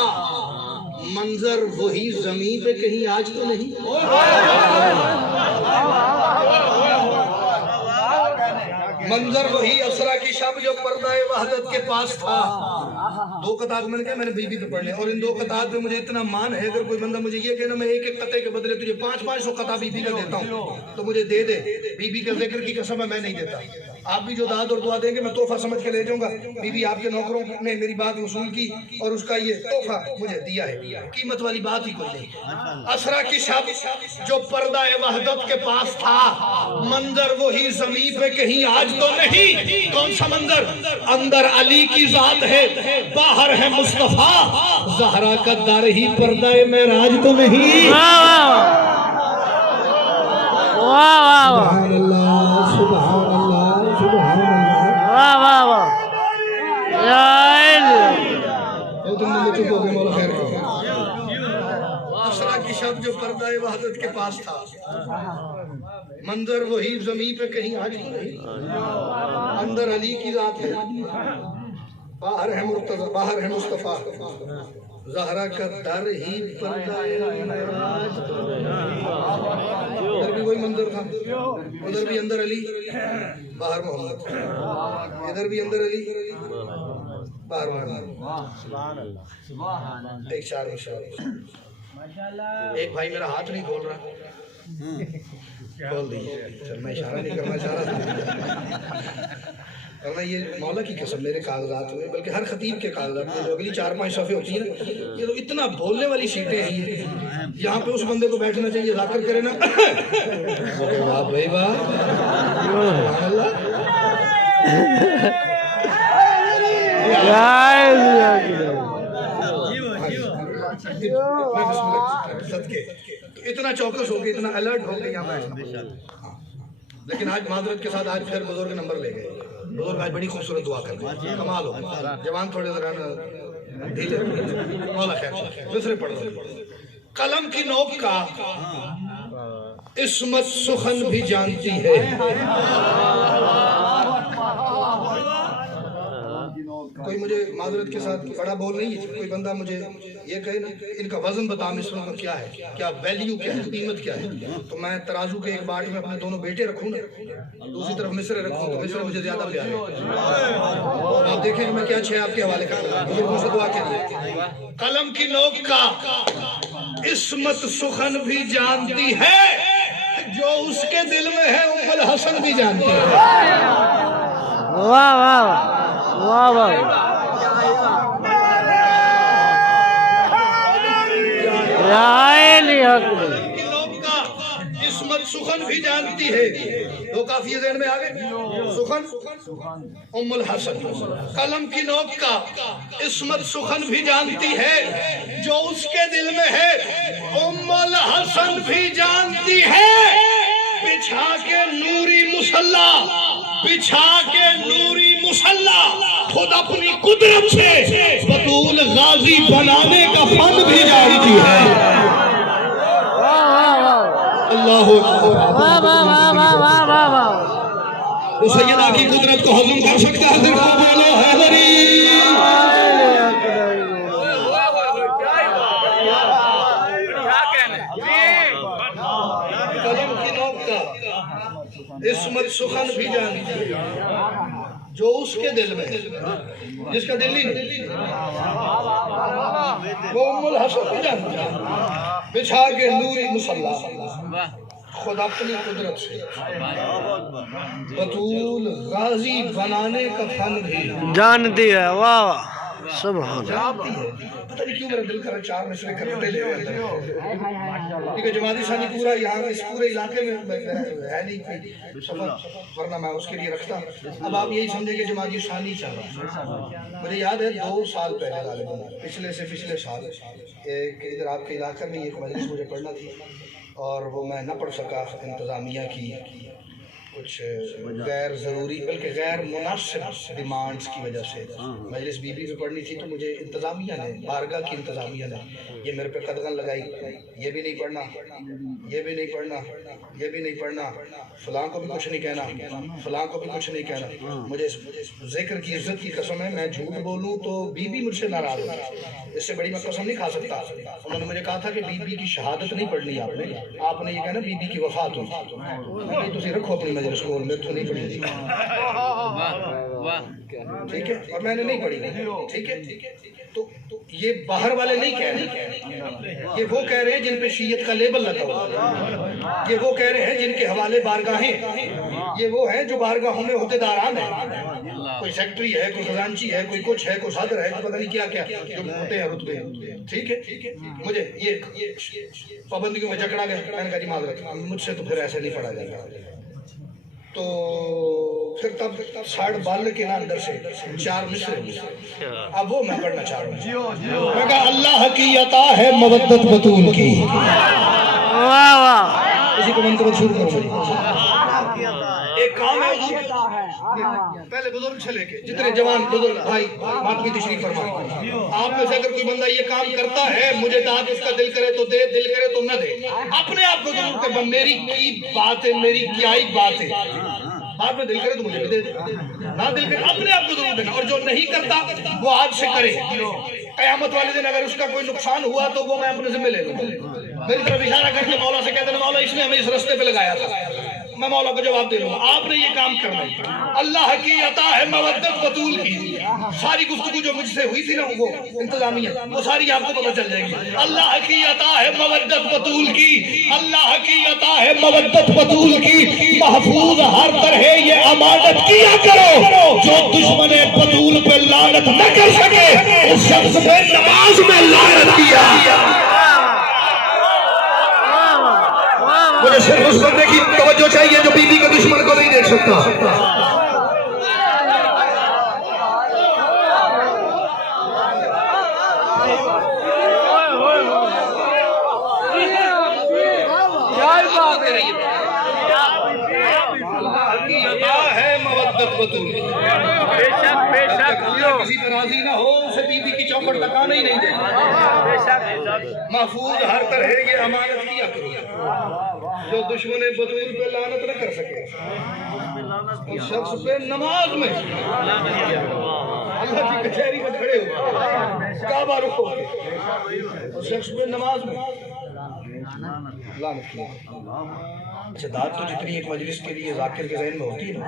منظر وہی زمین پہ کہیں آج تو نہیں. منظر وہی اسرا کی شب جو پردہ وحدت کے پاس تھا. 2 قطعات میں نے کہا میں نے بی بی پہ پڑھنے, اور ان 2 قطعات میں مجھے اتنا مان ہے, اگر کوئی بندہ مجھے یہ کہنا میں ایک ایک قطعے کے بدلے تجھے 500 قطع بی بی کا دیتا ہوں تو مجھے دے دے. بی بی کے ذکر کی قسم میں نہیں دیتا. آپ بھی جو داد اور دعا دیں گے میں تحفہ سمجھ کے لے جاؤں گا. بی بی آپ کے نوکروں نے میری بات وصول کی اور اس کا یہ تحفہ مجھے دیا ہے, قیمت والی بات ہی کوئی نہیں. اسرا کی شب جو پردہ وحدت کے پاس تھا, منظر وہی زمین پہ کہیں آج تو نہیں. کون سا منظر؟ اندر علی کی ذات ہے, باہر ہے مصطفیٰ, زہرا کا در ہی پردہ معراج تو نہیں. سبحان اللہ سبحان اللہ سبحان اللہ. واہ واہ واہ. تم نے چپ ہو گئے, مولا خیر کرو. اسرا کی شب جو پردہ وحدت کے پاس تھا, منظر وہی زمین پہ کہیں آج تو نہیں. اندر علی کی ذات ہے, باہر ہے مرتضی, باہر ہے مصطفیٰ, زہرا کا در ہی پردہ معراج. ادھر بھی وہی منظر تھا, ادھر بھی اندر علی باہر محمد, ادھر بھی اندر علی باہر محمد. ایک شعر میں شعر, ایک بھائی میرا ہاتھ نہیں کھول رہا, کھول دیجیے. چل میں اشارہ نہیں کرنا چاہ رہا تھا, ورنہ یہ مولا کی قسم میرے کاغذات میں, بلکہ ہر خطیب کے کاغذات میں جو اگلی 4-5 صفحے ہوتی ہیں نا, یہ تو اتنا بولنے والی شیٹیں ہیں. یہاں پہ اس بندے کو بیٹھنا چاہیے, ذاکر کرے نا, واہ بھائی واہ, سبحان اللہ. اتنا چوکس ہو گئے, اتنا الرٹ ہو گئے یہاں بیٹھنا. لیکن آج معذرت کے ساتھ آج پھر بزرگ نمبر لے گئے. بزرگ آج بڑی خوبصورت دعا کرتے ہیں, کمال ہو. جوان تھوڑے ذرا ڈھیلے, مولا خیر. دوسرے پڑھ دو. قلم کی نوک کا عصمت سخن بھی جانتی ہے, کوئی مجھے معذرت کے ساتھ بڑا بول نہیں, کوئی بندہ مجھے یہ کہے نا ان کا وزن بتا مصروں کا کیا ہے, کیا ویلیو کیا ہے, قیمت کیا ہے, تو میں ترازو کے ایک باٹ میں اپنے دونوں بیٹے رکھوں نا, دوسری طرف مصرے رکھوں تو مصرے مجھے زیادہ پیارے ہیں. آپ دیکھیں کہ میں کیا آپ کے حوالے کر رہا ہوں, بزرگوں سے دعا کے لیے. قلم کی نوک کا عصمت سخن بھی جانتی ہے, جو اس کے دل میں ہے ام الحسن بھی جانتی ہے. واہ واہ واہ واہ. سخن بھی جانتی ہے. دو کافی ذہن میں آگے. سخن ام الحسن قلم کی نوک کا. عصمت سخن بھی جانتی ہے جو اس کے دل میں ہے. ام الحسن بھی جانتی ہے بچھا کے نوری مصلا خود اپنی قدرت سے بطول غازی بنانے کا فن بھی جانتی ہے. اللہ وہ سیدہ کی قدرت کو ہضم کر سکتا ہے. صرف بولو حیدری. قلم کی نوک کا عصمت سخن بھی جانتی ہے جو اس کے دل میں ہے. جس کا دل نہیں وہ ام الحسن بھی جانتی ہے بچھا کے نوری مصلا خود اپنی قدرت سے بطول غازی بنانے کا فن بھی جانتی ہے. واہ سبحان جانتی ہے. پتہ نہیں کیوں میرا دل کر رہا 4 مصرے کرتے لے رہے ہیں. کیونکہ جماعتی ثانی پورا یہاں اس پورے علاقے میں ہے نہیں کوئی سفر ورنہ میں اس کے لیے رکھتا. اب آپ یہی سمجھیں کہ جماعتی ثانی چل رہا. مجھے یاد ہے 2 سال پہلے غالباً پچھلے سال ایک ادھر آپ کے علاقے میں ایک مجلس مجھے پڑھنا تھی اور وہ میں نہ پڑھ سکا. انتظامیہ کی کچھ غیر ضروری بلکہ غیر مناسب ڈیمانڈز کی وجہ سے مجلس بی بی میں پڑھنی تھی. تو مجھے انتظامیہ نے بارگاہ کی انتظامیہ نے یہ میرے پہ قدغن لگائی. یہ بھی نہیں پڑھنا, یہ بھی نہیں پڑھنا, یہ بھی نہیں پڑھنا, فلاں کو بھی کچھ نہیں کہنا, فلاں کو بھی کچھ نہیں کہنا. مجھے ذکر کی عزت کی قسم ہے میں جھوٹ بولوں تو بی بی مجھ سے ناراض ہوگی. اس سے بڑی میں قسم نہیں کھا سکتا. انہوں نے مجھے کہا تھا کہ بی بی کی شہادت نہیں پڑھنی آپ نے یہ کہنا بی بی کی وفات ہوئی. تسی رکھو اپنی مجلس کو میں تو نہیں پڑھی. ٹھیک ہے, اور میں نے نہیں پڑھی. ٹھیک ہے, تو یہ باہر والے نہیں کہہ رہے, یہ وہ کہہ رہے ہیں جن پہ شیعت کا لیبل لگا ہوا. یہ وہ کہہ رہے ہیں جن کے حوالے بارگاہیں. یہ وہ ہیں جو بارگاہوں میں عہدیداران ہیں. کوئی سیکٹری ہے, کوئی خزانچی ہے, کوئی کچھ ہے, کوئی صدر ہے, پتہ نہیں کیا کیا جو ہوتے ہیں رتبے. ٹھیک ہے, مجھے یہ پابندیوں میں جکڑا گیا. میں نے کہا جی معذرت مجھ سے تو پھر ایسے نہیں پڑھا جائے گا. تو پھر تب ساڑھ بال کے نا اندر سے 4 مصرے. اب وہ میں پڑھنا چاہ رہا ہوں. میں کہا اللہ کی عطا ہے مودت بطول کی. اسی کو منتبت شروع کرو. ایک کام ہے پہلے بزرگ سے لے کے جتنے جوان بزرگ بھائی ماتمی تشریف فرمائیں. آپ میں سے اگر کوئی بندہ یہ کام کرتا ہے مجھے داد اس کا دل کرے تو دے, دل کرے تو نہ دے. اپنے آپ کو ضرور کہ میری کی بات ہے, میری کیا ہی بات ہے. بعد میں دل کرے تو مجھے بھی دے دے, نہ دل کرے اپنے آپ کو ضرور دینا. اور جو نہیں کرتا وہ آج سے کرے. قیامت والے دن اگر اس کا کوئی نقصان ہوا تو وہ میں اپنے ذمہ لے لوں. میری طرف اشارہ کر کے مولا سے کہتے ہیں مولا اس نے ہمیں اس رستے پہ لگایا تھا, میں مولا کو جواب دے لوں گا. آپ نے یہ کام کرنا ہے. اللہ کی عطا ہے مودت بطول کی. ساری گفتگو جو مجھ سے ہوئی تھی نا وہ انتظامیہ وہ ساری آپ کو پتہ چل جائے گی. اللہ کی عطا ہے مودت بطول کی. اللہ کی عطا ہے مودت بطول کی. محفوظ ہر طرح یہ امانت کیا کرو. جو دشمن بطول پہ لعنت نہ کر سکے اس شخص پہ نماز میں لعنت کیا. مجھے صرف اس بندے کی توجہ چاہیے جو بی بی کے دشمن کو نہیں دیکھ سکتا. کسی پر راضی نہ ہو اسے بی بی کی چوکھٹ تکانے ہی نہیں دے. محفوظ ہر طرح یہ امانت کیا کرو. جو دشمن بطول پہ لعنت نہ کر سکے اس شخص پہ نماز میں اللہ کی کچہری میں کھڑے ہو کعبہ رخ ہو اس شخص پہ نماز میں لعنت کیا. اچھا داد تو جتنی ایک مجلس کے لیے ذاکر کے ذہن میں ہوتی ہے نا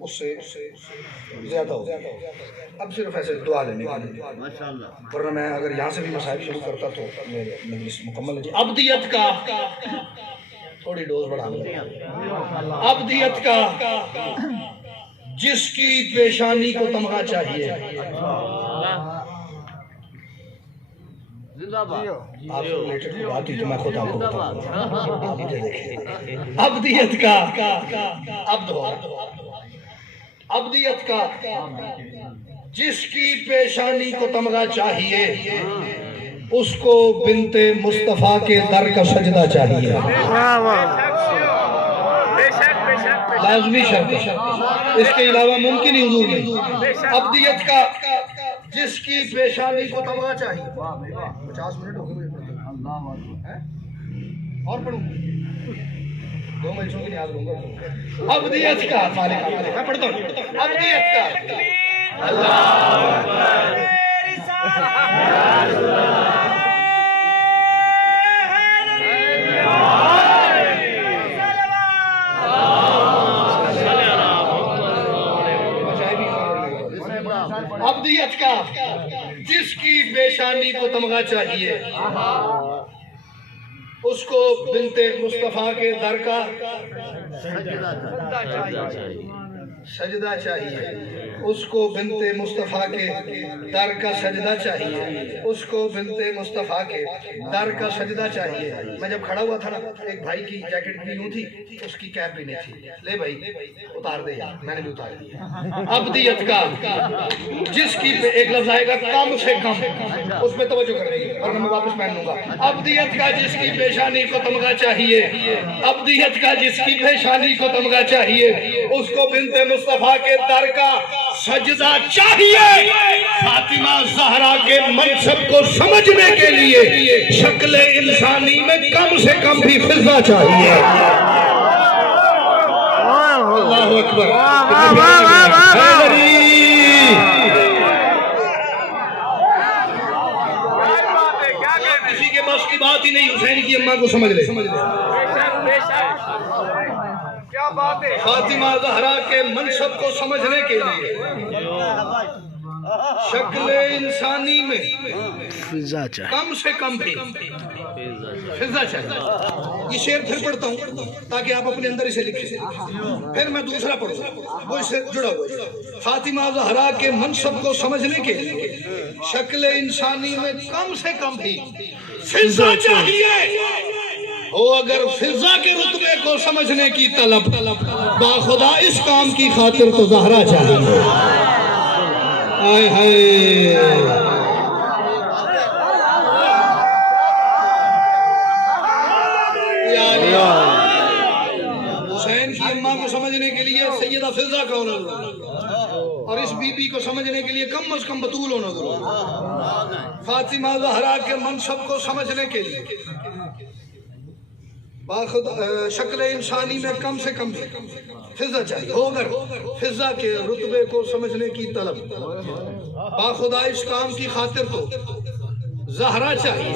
اس سے زیادہ ہو. اب صرف ایسے دعا لینے کا ورنہ میں اگر یہاں سے بھی مسائل شروع کرتا تو مجلس مکمل ہو جائے. ابدیت کا تھوڑی ڈوز بڑھا لیں. ابدیت کا جس کی پیشانی کو تمغہ چاہیے آپ ریلیٹڈ کو بات ہوئی تو میں خود آپ کو بتاؤں گا. ابدیت کا عبد ہو, ابدیت کا جس کی پیشانی کو تمغہ چاہیے اس کو بنت مصطفیٰ کے در کا سجدہ چاہیے. لازمی شرط ہے, اس کے علاوہ ممکن ہی حضور نہیں. ابدیت کا جس کی پیشانی کو تمغہ چاہیے. 50 منٹ ہو گئے اور پڑھوں 2 مجلسوں کی نیاز لوں گا. ابدیت کا میں پڑھتا ہوں. ابدیت کا ابدیت کا جس کی پیشانی کو تمغہ چاہیے اس کو بنت مصطفیٰ کے در کا سجدہ چاہیے. اس کو بنت مصطفیٰ کے در کا سجدہ چاہیے. اس کو بنت مصطفیٰ کے در کا سجدہ چاہیے. میں جب کھڑا ہوا تھا نا, ایک بھائی کی جیکٹ بھی یوں تھی, اس کی کیپ بھی نہیں تھی. لے بھائی اتار دے یار, میں نے بھی اتار دیا. ابدیت کا جس کی ایک لفظ آئے گا کم سے کم, اس پہ توجہ کر رہی ہے ورنہ میں واپس پہن لوں گا. ابدیت کا جس کی پیشانی کو تمغہ چاہیے, ابدیت کا جس کی پیشانی کو تمغہ چاہیے اس کو بنت مصطفیٰ کے در کا سجدہ چاہیے. فاطمہ زہرا کے منصب کو سمجھنے کے لیے شکل انسانی میں کم سے کم بھی فضا چاہیے. اللہ اکبر. کسی کے بس کی بات ہی نہیں حسین کی اماں کو سمجھ لے. فاطمہ زہرا کے منصب کو سمجھنے کے لیے شکل انسانی میں کم سے کم بھی فضا چاہیے. یہ شعر پھر پڑھتا ہوں تاکہ آپ اپنے اندر اسے لکھیں, پھر میں دوسرا پڑھوں وہ اس سے جڑا ہوا. فاطمہ زہرا کے منصب کو سمجھنے کے لیے شکل انسانی میں کم سے کم بھی فضا چاہیے. ہو اگر فضا کے رتبے کو سمجھنے کی طلب, باخدا اس کام کی خاطر تو زہرا چاہیے. آئے ہائے حسین کی اماں کو سمجھنے کے لیے سیدہ فضا کا ہونا ضروری, اور اس بی بی کو سمجھنے کے لیے کم از کم بطول ہونا ضروری. فاطمہ زہرا کے منصب کو سمجھنے کے لیے شکل انسانی میں کم سے کم فضا چاہیے. ہو اگر فضا کے رتبے کو سمجھنے کی طلب, باخدا اس کام کی خاطر تو زہرا چاہیے.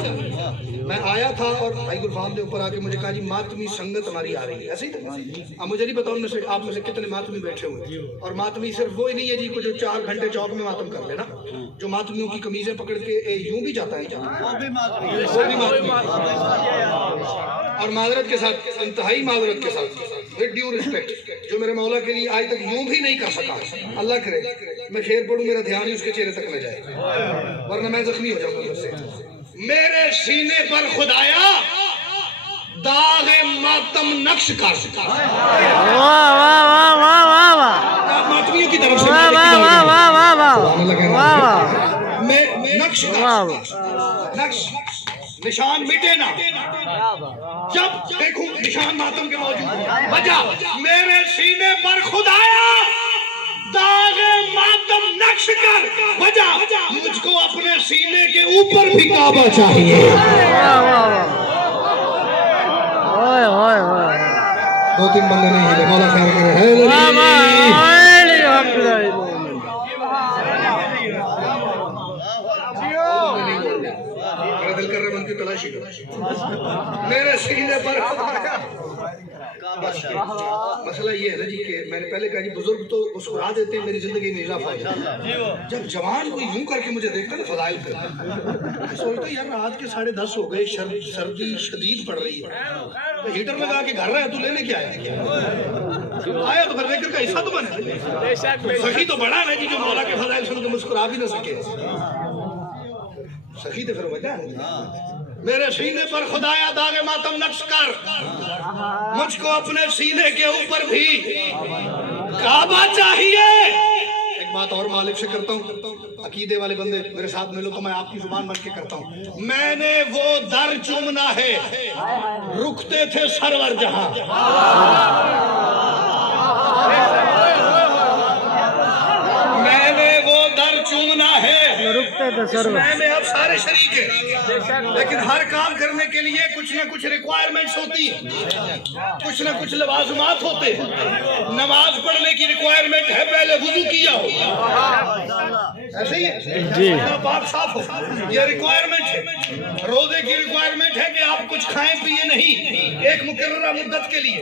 میں آیا تھا اور بھائی گلفام نے اوپر آ کے مجھے کہا جی ماتمی سنگت ہماری آ رہی ہے. ایسے ہی اب مجھے نہیں پتا ان میں سے آپ میں سے کتنے ماتمی بیٹھے ہوئے, اور ماتمی صرف وہی نہیں ہے جی کو جو 4 گھنٹے چوک میں ماتم کر لینا, جو ماتمیوں کی قمیضیں پکڑ کے یوں بھی جاتا ہے وہ بھی ماتمی. اور معذرت کے ساتھ, انتہائی معذرت کے ساتھ, ود ڈیو ریسپیکٹ, جو میرے مولا کے لیے آج تک یوں بھی نہیں کر سکا, اللہ کرے میں خیر پڑھوں میرا دھیان ہی اس کے چہرے تک نہ جائے ورنہ میں زخمی ہو جاؤں گا اس سے. میرے سینے پر خدایا داغ ماتم نقش کر. ماتمیوں کی طرف سے نقش نقش نشان مٹے نا, جب دیکھوں نشان ماتم کے موجود وجہ میرے سینے پر خدایا داغ ماتم نقش کر. وجہ مجھ کو اپنے سینے کے اوپر بھی کعبہ چاہیے. 2-3 بندے نہیں ہلے, مولا خیر کرے. میرا دل کر رہا ہے ان کی تلاشی کرو. میرے سینے پر مسئلہ یہ ہے نا جی کہ میں نے پہلے کہا جی بزرگ تو مسکرا دیتے ہیں, میری زندگی میں اضافہ ہو جاتا ہے. جب جوان کوئی یوں کر کے مجھے دیکھتا ہے فضائل کرتا, سوچتا یار رات کے 10:30 ہو گئے, سردی شدید پڑ رہی ہے, ہیٹر لگا کے گھر رہا ہے, تو لینے کیا آیا تو پھر لیکر کا حصہ تو بنے. سخی تو بڑا ہے جی جو مولا کے فضائل سن کے مسکرا بھی نہ سکے. سخی تے پھر وجہ میرے سینے پر خدایا داغ ماتم نقش کر، مجھ کو اپنے سینے کے اوپر بھی کعبہ چاہیے۔ ایک بات اور مالک سے کرتا ہوں، عقیدے والے بندے میرے ساتھ ملو تو میں آپ کی زبان بن کے کرتا ہوں، میں نے وہ در چومنا ہے رکتے تھے سرور جہاں، میں نے وہ در چومنا ہے، اس میں اب سارے شریک ہیں، لیکن ہر کام کرنے کے لیے کچھ نہ کچھ ریکوائرمنٹس ہوتی ہیں، کچھ نہ کچھ لوازمات ہوتے ہیں۔ نماز پڑھنے کی ریکوائرمنٹ ہے پہلے وضو کیا ہو، ایسے ہی ہے، پاک صاف ہو، یہ ریکوائرمنٹ ہے۔ روزے کی ریکوائرمنٹ ہے کہ آپ کچھ کھائیں پیئے نہیں ایک مقررہ مدت کے لیے،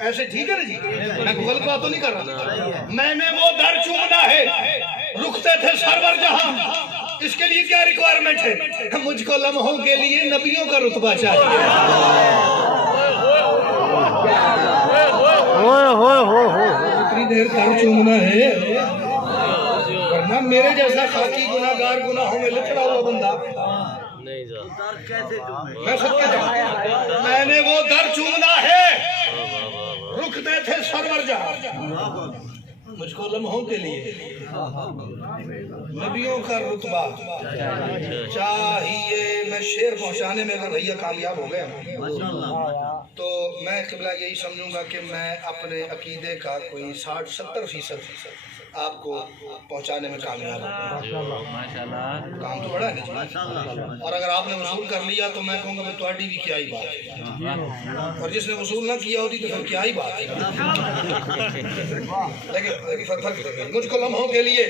ایسے ٹھیک ہے نا جی؟ میں غلط بات تو نہیں کر رہا، میں نے وہ در چومنا ہے رکتے تھے سرور جہاں، اس کے لیے کیا ریکوائرمنٹ ہے؟ مجھ کو لمحوں کے لیے نبیوں کا رتبہ چاہیے۔ اتنی دیر در چومنا ہے، ورنہ میرے جیسا خاکی گناہگار گناہوں میں لپڑا ہوا بندہ میں سب کے جاؤں، میں نے وہ در چومنا ہے رکتے تھے سرور جہاں، مجھ کو لمحوں کے لیے نبیوں کا رتبہ چاہیے۔ میں شعر پہنچانے میں اگر بھیا کامیاب ہو گیا تو میں قبلہ یہی سمجھوں گا کہ میں اپنے عقیدے کا کوئی 60-70% آپ کو پہنچانے میں کامیاب ہوں۔ کام تو بڑا ہے، اور اگر آپ نے وصول کر لیا تو میں کہوں گا میں تواڈی بھی کیا ہی بات ہے، اور جس نے وصول نہ کیا ہوتی تو پھر کیا ہی بات ہے۔ لیکن فرق مجھ کو لمحوں کے لیے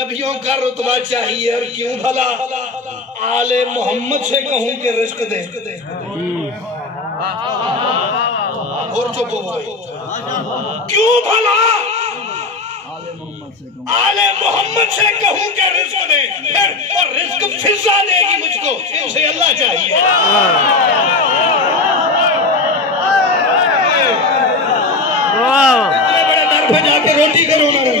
نبیوں کا رتبہ چاہیے، اور کیوں بھلا آل محمد سے کہوں کہ رزق دے، اور چپ ہو گئے، کیوں بھلا آل محمد سے کہوں کہ رزق دے، اور رزق فضا دے گی مجھ کو، ان سے اللہ چاہیے۔ اتنے بڑے در پہ جا کے روٹی کرو نہ رہو۔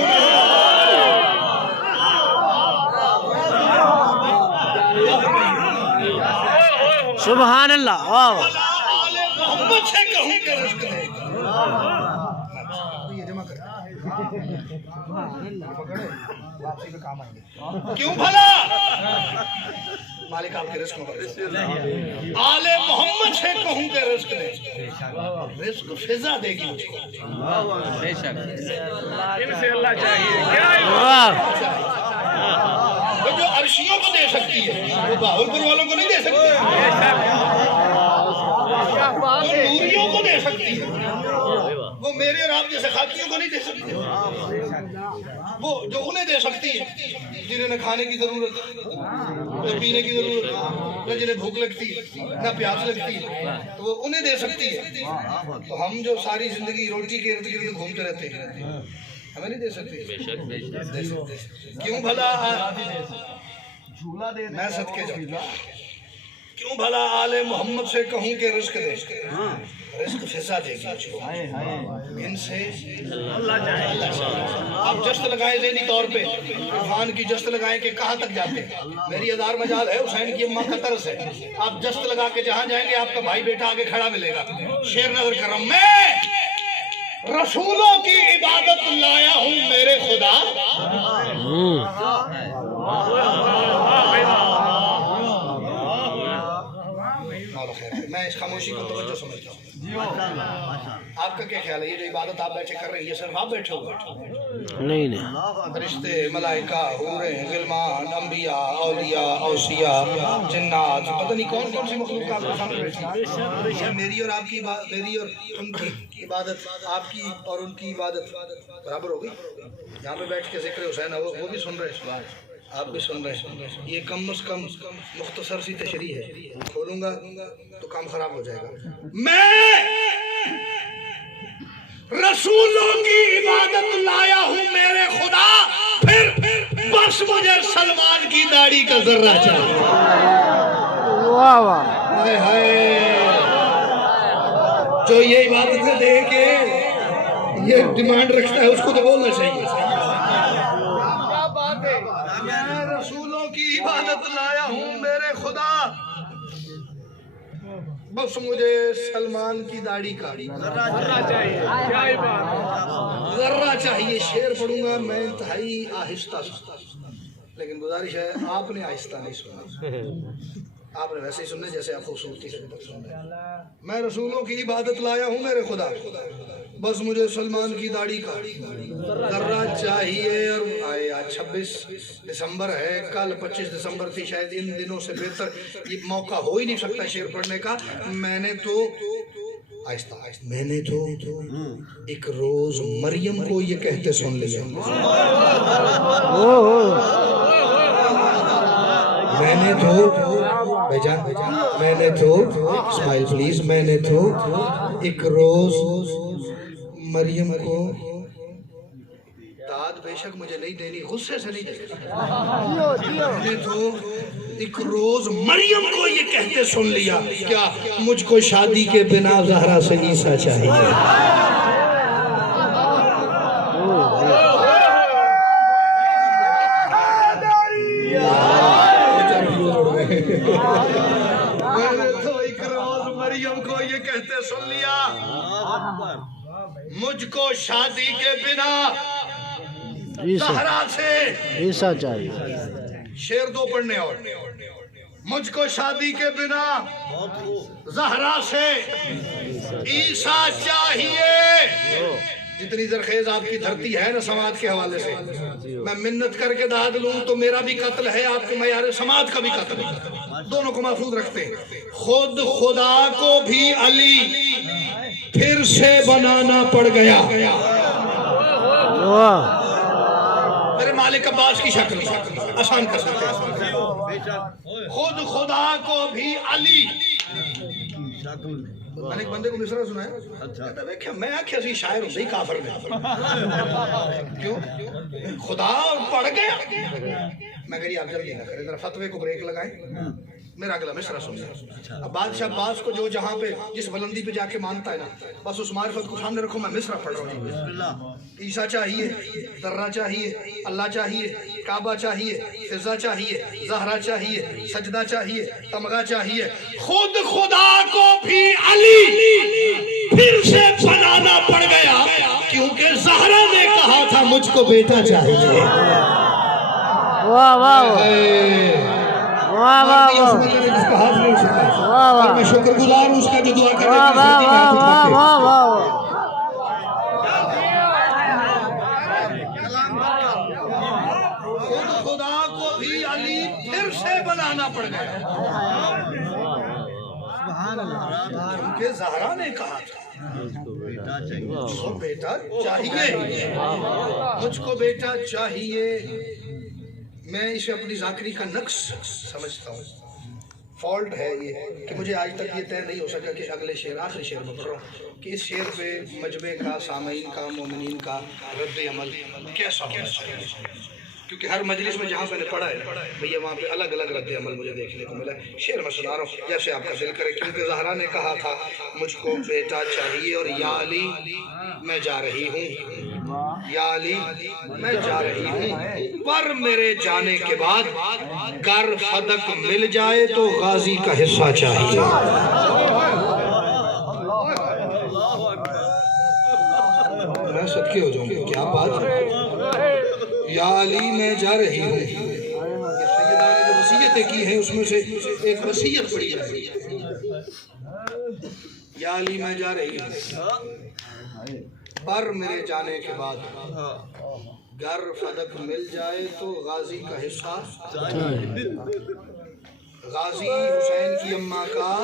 سبحان اللہ، آل محمد سے کہوں کہ رزق دے، کیوں بھلا مالک آپ کے رزق پر آل محمد سے کہوں کہ رزق دے، رزق فضا دے گی مجھ کو، ان سے اللہ چاہیے۔ وہ جو عرشیوں کو دے سکتی ہے وہ باہلپور والوں کو نہیں دے سکتی، وہ نوریوں کو دے سکتی ہے وہ میرے اور آپ جیسے خاکیوں کو نہیں دے سکتی، وہ جو انہیں دے سکتی ہے جنہیں نہ کھانے کی ضرورت نہ پینے کی ضرورت نہ جنہیں بھوک لگتی نہ پیاس لگتی تو وہ انہیں دے سکتی ہے۔ تو ہم جو ساری زندگی روٹی کے ارد گرد گھومتے رہتے ہیں ہمیں نہیں دے سکتے، کیوں بھلا میں صدقے جاؤں، کیوں بھلا آل محمد سے کہوں کہ رزق دے، رزق فضا دے گی مجھ کو، ان سے اللہ چاہیے۔ آپ جست لگائیں ذہنی طور پہ، عرفان کی جست لگائیں کہ کہاں تک جاتے ہیں، میری ادار مجال ہے، حسین کی اماں کا طرز ہے، آپ جست لگا کے جہاں جائیں گے آپ کا بھائی بیٹا آگے کھڑا ملے گا۔ شعر نظر کر رہا ہوں، میں رسولوں کی عبادت لایا ہوں میرے خدا، میں اس خاموشی کو توجہ سمجھتا ہوں۔ آپ کا کیا خیال ہے یہ جو عبادت آپ بیٹھے کر رہے ہیں یہ صرف آپ بیٹھے ہوئے؟ نہیں، فرشتے، ملائکہ، حوریں، غلمان، انبیاء، اولیاء، اوصیاء، جنات، پتہ نہیں کون کون سی مخلوق آپ کے سامنے بیٹھی ہیں۔ میری اور آپ کی میری اور ان کی عبادت، آپ کی اور ان کی عبادت برابر ہوگی؟ یہاں پہ بیٹھ کے ذکر حسین ہے وہ بھی سن رہے ہیں، آپ بھی سن رہے ہیں، یہ کم از کم مختصر سی تشریح ہے، کھولوں گا تو کام خراب ہو جائے گا۔ میں رسولوں کی عبادت لایا ہوں میرے خدا، پھر بس مجھے سلمان کی داڑھی کا ذرہ چاہیے۔ واہ واہ، ہائے ہائے، جو یہ عبادتیں دے کے یہ ڈیمانڈ رکھتا ہے اس کو تو بولنا چاہیے۔ رسولوں کی عبادت عبادت لایا ہوں میرے خدا، بس مجھے سلمان کی داڑھی کا ذرہ چاہیے۔ شعر پڑھوں گا میں انتہائی آہستہ سا، لیکن گزارش ہے آپ نے آہستہ نہیں سنا، آپ نے ویسے ہی سننے جیسے آپ خوبصورتی سے سن رہے ہیں۔ میں رسولوں کی عبادت لایا ہوں میرے خدا، بس مجھے سلمان کی داڑھی کا ذرہ چاہیے۔ اور آئے آج 26 دسمبر ہے، کل 25 دسمبر تھی، شاید ان دنوں سے بہتر یہ موقع ہو ہی نہیں سکتا شعر پڑھنے کا۔ میں نے تو آہستہ میں نے تو ایک روز مریم کو یہ کہتے سن لیا، میں نے تو میں نے تو اسمائل پلیز، میں نے تو ایک روز مریم کو داد بے شک مجھے نہیں دینی، غصے سے نہیں دینی، میں نے تو ایک روز مریم کو یہ کہتے سن لیا، کیا مجھ کو شادی کے بنا زہرا سے عیسیٰ چاہیے۔ میں نے تو ایک روز مریم کو یہ کہتے سن لیا، مجھ کو شادی کے بنا زہرا سے عیسیٰ چاہیے۔ شعر دو پڑھنے اور، مجھ کو شادی کے بنا زہرا سے عیسیٰ چاہیے۔ جتنی زرخیز آپ کی دھرتی ہے نا سماعت کے حوالے سے، میں منت کر کے داد لوں تو میرا بھی قتل ہے، آپ کے معیار سماعت کا بھی قتل ہے، دونوں کو محفوظ رکھتے ہیں۔ خود خدا کو بھی علی پھر سے بنانا پڑ گیا، میرے مالک عباس کی شکل آسان کر سکتے ہیں۔ خود خدا کو بھی علی، میں نے ایک بندے کو مصرع سنا ہے، میں آکھیا سی شاعر ہوں، صحیح کافر میں کیوں خدا پڑھ گیا۔ میں کہا جی آپ جلدی نہ کریں، ذرا فتوے کو بریک لگائیں، میرا اگلا مصرع سنیں۔ اب بادشاہ عباس کو جو جہاں پہ جس بلندی پہ جا کے مانتا ہے نا، بس اس معرفت کو سامنے رکھو، میں مصرع پڑھ رہا ہوں۔ عیسیٰ چاہیے، ذرہ چاہیے، اللہ چاہیے، کعبہ چاہیے، فضا چاہیے، زہرا چاہیے، سجدہ چاہیے، تمغہ چاہیے، خود خدا کو بھی علی پھر سے بنانا پڑ گیا، کیونکہ زہرا نے کہا تھا مجھ کو بیٹا چاہیے۔ واہ واہ واہ واہ جس کا ہاتھ نہیں سکتا، اور میں شکر گزار ہوں اس کا جو دعا کرنے واہ واہ واہ واہ واہ۔ خود خدا کو بھی علی پھر سے بنانا پڑ گیا، کیونکہ زہرا نے کہا تھا مجھ کو بیٹا چاہیے، مجھ کو بیٹا چاہیے۔ میں اسے اپنی ذاکری کا نقص سمجھتا ہوں، فالٹ ہے یہ کہ مجھے آج تک یہ طے نہیں ہو سکا کہ اگلے شعر آخری شعر میں پڑھ رہا ہوں کہ اس شعر پہ مجمع کا، سامعین کا، مومنین کا رد عمل کیسا ہونا چاہیے، کیونکہ ہر مجلس میں جہاں میں نے پڑھا ہے بھئی وہاں پہ الگ الگ رد عمل مجھے دیکھنے کو ملا ہے۔ شعر میں سنا رہا ہوں جیسے آپ کا دل کرے، کیونکہ زہرا نے کہا تھا مجھ کو بیٹا چاہیے، اور یا علی میں جا رہی ہوں، یا علی میں جا رہی ہوں، پر میرے جانے کے بعد گر فدق مل جائے تو غازی کا حصہ چاہیے۔ میں صدقے ہو جاؤں گا، کیا بات ہے، یا علی میں جا رہی ہوں۔ سیدہ نے جو وصیتیں کی ہیں اس میں سے ایک وصیت پڑی ہے، یا علی میں جا رہی ہوں، پر میرے جانے کے بعد گر فدق مل جائے تو غازی کا حصہ۔ غازی حسین کی اماں کا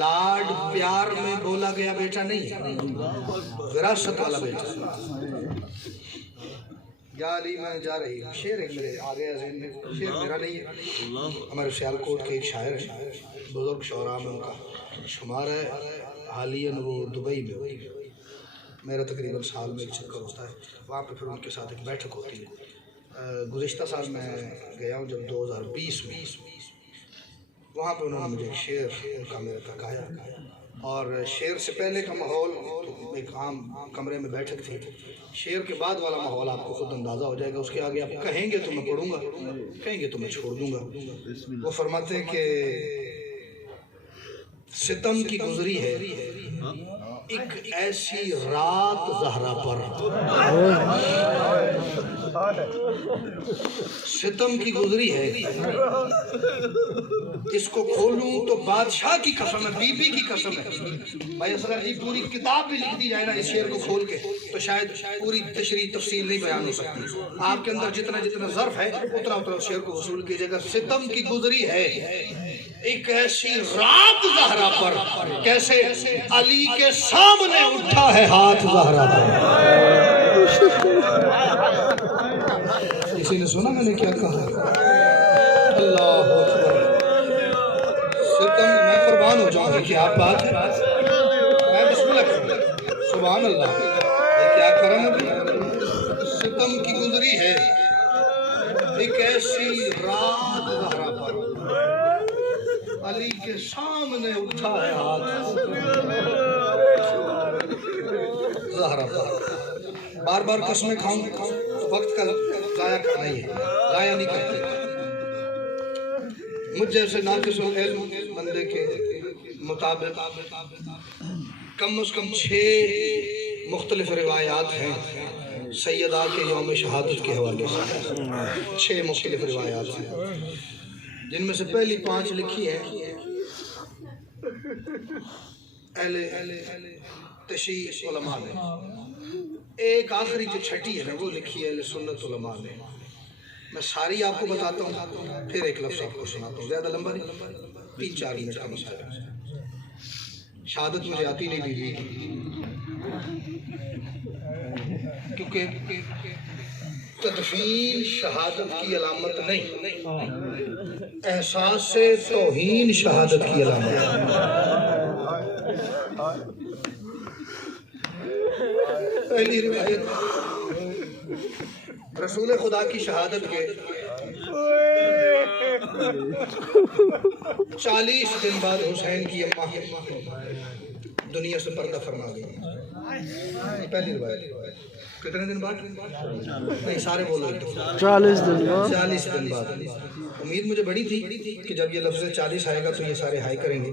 لاڈ پیار میں بولا گیا بیٹا نہیں، وراثت والا بیٹا۔ یا علی میں جا رہی ہوں، شعر ایک میرے آگے ذہن میں، شعر میرا نہیں ہے، ہمارے سیالکوٹ کے ایک شاعر ہیں، بزرگ شعراء میں ان کا شمار ہے، حالیاً وہ دبئی میں ہوئی، میرا تقریباً سال میں ایک چکر ہوتا ہے، وہاں پہ پھر ان کے ساتھ ایک بیٹھک ہوتی ہے۔ گزشتہ سال میں گیا ہوں جب 2020 میں، وہاں پہ انہوں نے مجھے ایک شعر ان کا میرے تک آیا، اور شعر سے پہلے کا ماحول ایک عام کمرے میں بیٹھک تھی، شعر کے بعد والا ماحول آپ کو خود اندازہ ہو جائے گا، اس کے آگے آپ کہیں گے تو میں پڑھوں گا، کہیں گے تو میں چھوڑ دوں گا۔ وہ فرماتے ہیں کہ ستم کی گزری ہے ایک ایسی رات زہرا پر، ستم کی گزری ہے، اس کو کھولوں تو بادشاہ کی قسم ہے، بی بی کی قسم ہے۔ بھائی اصغر جی پوری کتاب بھی لکھ دی جائے نا اس شعر کو کھول کے تو شاید پوری تشریح تفصیل نہیں بیان ہو سکتی۔ آپ کے اندر جتنا جتنا ظرف ہے اتنا اتنا شعر کو وصول کیجئے گا۔ ستم کی گزری ہے ایک ایسی رات زہرا پر، کیسے علی کے سامنے اٹھا ہے ہاتھ زہرا پر۔ کسی نے سنا میں نے کیا کہا؟ اللہ اکبر۔ ستم میں قربان ہو جاؤں گی کہ آپ بات ہے، میں بسم اللہ کروں، سبحان اللہ، یہ کیا کرم ہے۔ ستم کی گزری ہے ایک ایسی رات زہرا پر، علی کے سامنے اٹھا ہے ہاتھ زہرا پر۔ بار بار قسمیں کھاؤں تو وقت کا ضائع کرنا ہی ہے، ضائع نہیں کرتے۔ مجھ جیسے ناقص العلم بندے کے مطابق کم از کم 6 مختلف روایات ہیں سیدہ کے یوم شہادت کے حوالے سے، 6 مختلف روایات ہیں، جن میں سے پہلی 5 لکھی ہے اہل تشیع علماء نے، ایک آخری جو چھٹی ہے نا وہ لکھی ہے اہل سنت علماء نے۔ میں ساری آپ کو بتاتا ہوں، پھر ایک لفظ آپ کو سناتا ہوں، زیادہ لمبا نہیں، 3-4 منٹ کا مسئلہ ہے۔ شہادت مجھے آتی نہیں دی کیونکہ تدفین شہادت کی علامت نہیں، احساس سے توہین شہادت کی علامت ہے۔ پہلی روایت رسول خدا کی شہادت کے 40 دن بعد حسین کی اماں دنیا سے پردہ فرما گئی۔ پہلی روایت کتنے دن بعد؟ نہیں سارے بولو 40 دن بعد۔ 40 دن بعد۔ امید مجھے بڑی تھی کہ جب یہ لفظ 40 آئے گا تو یہ سارے ہائی کریں گے،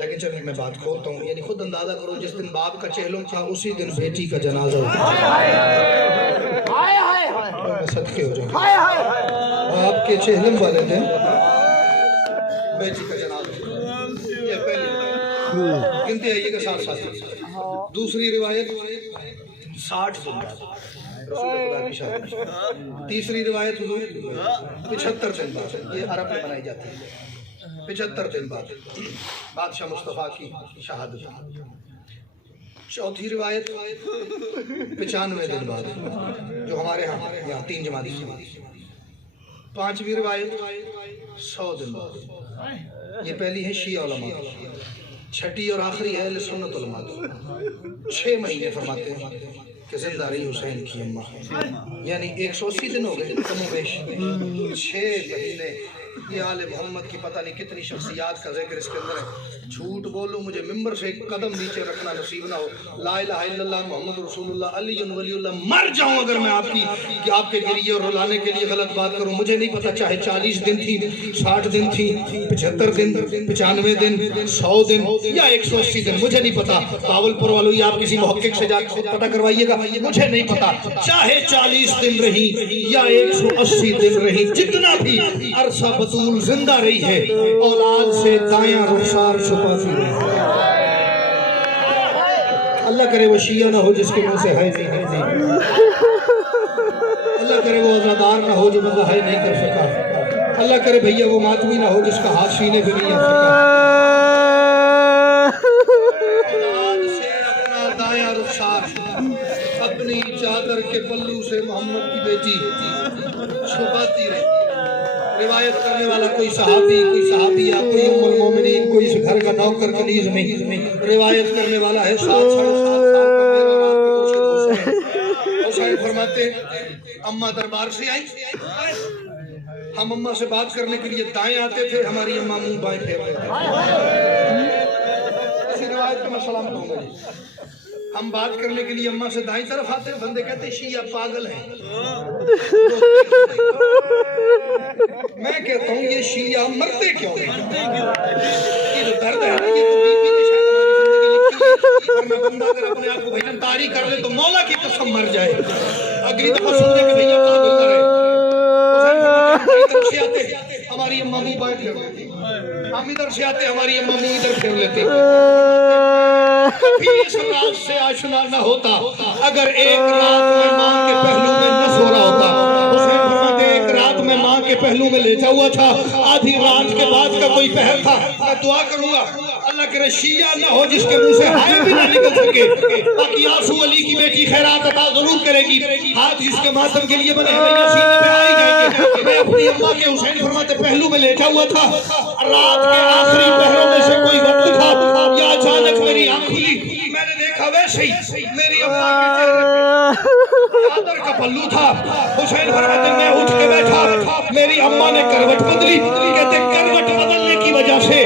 لیکن چلیے میں بات کھولتا ہوں، یعنی خود اندازہ کرو جس دن باپ کا چہلم تھا اسی دن بیٹی کا جنازہ ہوتا ہے۔ صدقے ہو جاؤں، باپ کے چہلم والے دن بیٹی کا جنازہ ہوتا ہے۔ یہ پہلی گنتی آئیے گا 7 دوسری روایت 60 دن بعد رسول خدا کی شہادت۔ تیسری روایت حضور 75 دن بعد، یہ عرب میں بنائی جاتی ہے، 75 دن بعد بادشاہ مصطفیٰ کی شہادت۔ چوتھی روایت 95 دن بعد جو ہمارے یہاں 3 جمادی سے۔ پانچویں روایت 100 دن بعد، یہ پہلی ہے شیعہ علماء، چھٹی اور آخری ہے اہل سنت علماء۔ 6 مہینے فرماتے ہیں کہ زندہ رہی حسین کی اماں، یعنی 180 دن ہو گئے کم و بیش۔ 6 مہینے یہ آل محمد کی پتہ نہیں کتنی شخصیات کا ذکر اس کے اندر ہے۔ جھوٹ بولوں مجھے ممبر سے ایک قدم نیچے رکھنا نصیب نہ ہو، لا الہ الا اللہ محمد رسول اللہ علی ولی اللہ، مر جاؤں اگر میں آپ کے گریے اور رلانے کے لیے غلط بات کروں۔ مجھے نہیں پتا چاہے 40 دن تھی، 60 دن تھی، 75 دن، 95 دن، 100 دن یا 180 دن، مجھے نہیں پتا۔ باول پور والوں یہ آپ کسی محقق سے جا کے پتہ کروائیے گا، مجھے نہیں پتا۔ چاہے 40 دن رہی یا 180 دن رہی، جتنا بھی عرصہ بطول زندہ رہی ہے اولاد سے دایاں رخسار چھپاتی رہی۔ اللہ کرے وہ شیعہ نہ ہو جس کے منہ سے ہے نہیں، اللہ کرے وہ عزادار نہ ہو جو بندہ ہے نہیں کر سکا، اللہ کرے بھیا وہ ماتمی نہ ہو جس کا ہاتھ سینے پہ نہیں آ سکا۔ اولاد سے اپنا دایاں رخسار اپنی چادر کے پلو سے محمد کی بیٹی چھپاتی رہی۔ روایت کرنے والا کوئی صحابی، کوئی صحابیہ، کوئی ام المومنین، کوئی اس گھر کا نوکر کنیز نہیں، روایت کرنے والا ہے 7 سال کا میرا مرشد حسین۔ حسین فرماتے اماں دربار سے آئی، ہم اماں سے بات کرنے کے لیے دائیں آتے تھے، ہماری اماں منہ بائیں پھیر دیتے تھے۔ ہدایت کا میں سلام کروں گا جی. ہم بات کرنے کے لیے اماں سے دائیں طرف آتے ہیں, بندے کہتے ہیں شیعہ پاگل ہیں. میں کہتا ہوں یہ شیعہ مرتے کیوں ہیں؟ یہ جو درد ہے نا, یہ تو بی بی نے شاید ہماری زندگی لکھی ہے. اور میں بندہ اگر اپنے آپ کو بھائی تاری کر لے تو مولا کی قسم مر جائے. اگلی دفعہ سننے کہ بھیا پاگل نہ رہے. ہماری اماں منہ بائیں پھیر لیتی, ہم ادھر سے آتے ہماری اماں منہ ادھر پھیر لیتی. کبھی اس راز سے آشنا نہ ہوتا اگر ایک رات میں ماں کے پہلو میں نہ سو رہا ہوتا. حسین فرماتے ایک رات میں ماں کے پہلو میں لیٹا ہوا تھا, آدھی رات کے بعد کا کوئی پہر تھا. میں دعا کروں گا اللہ کرے شیعہ نہ ہو جس کے منہ سے ہائے بھی نہ نکل سکے. باقی آنسو علی کی بیٹی خیرات عطا ضرور کرے گی. ہاتھ جس کے ماتم کے لیے بنے ہوئے سینے پہ آئی جائیں گے. میں اپنی اماں کے حسین فرماتے پہلو میں لیٹا ہوا تھا, رات کے آخری پہروں میں سے کوئی وقت تھا یا اچانک میری آنکھ کھلی, میں نے دیکھا ویسے ہی میری اماں کے چہرے پہ چادر کا پلو تھا. حسین فرماتے میں اٹھ کے بیٹھا, میری اماں نے کروٹ بدلی. کہتے کروٹ بدلنے کی وجہ سے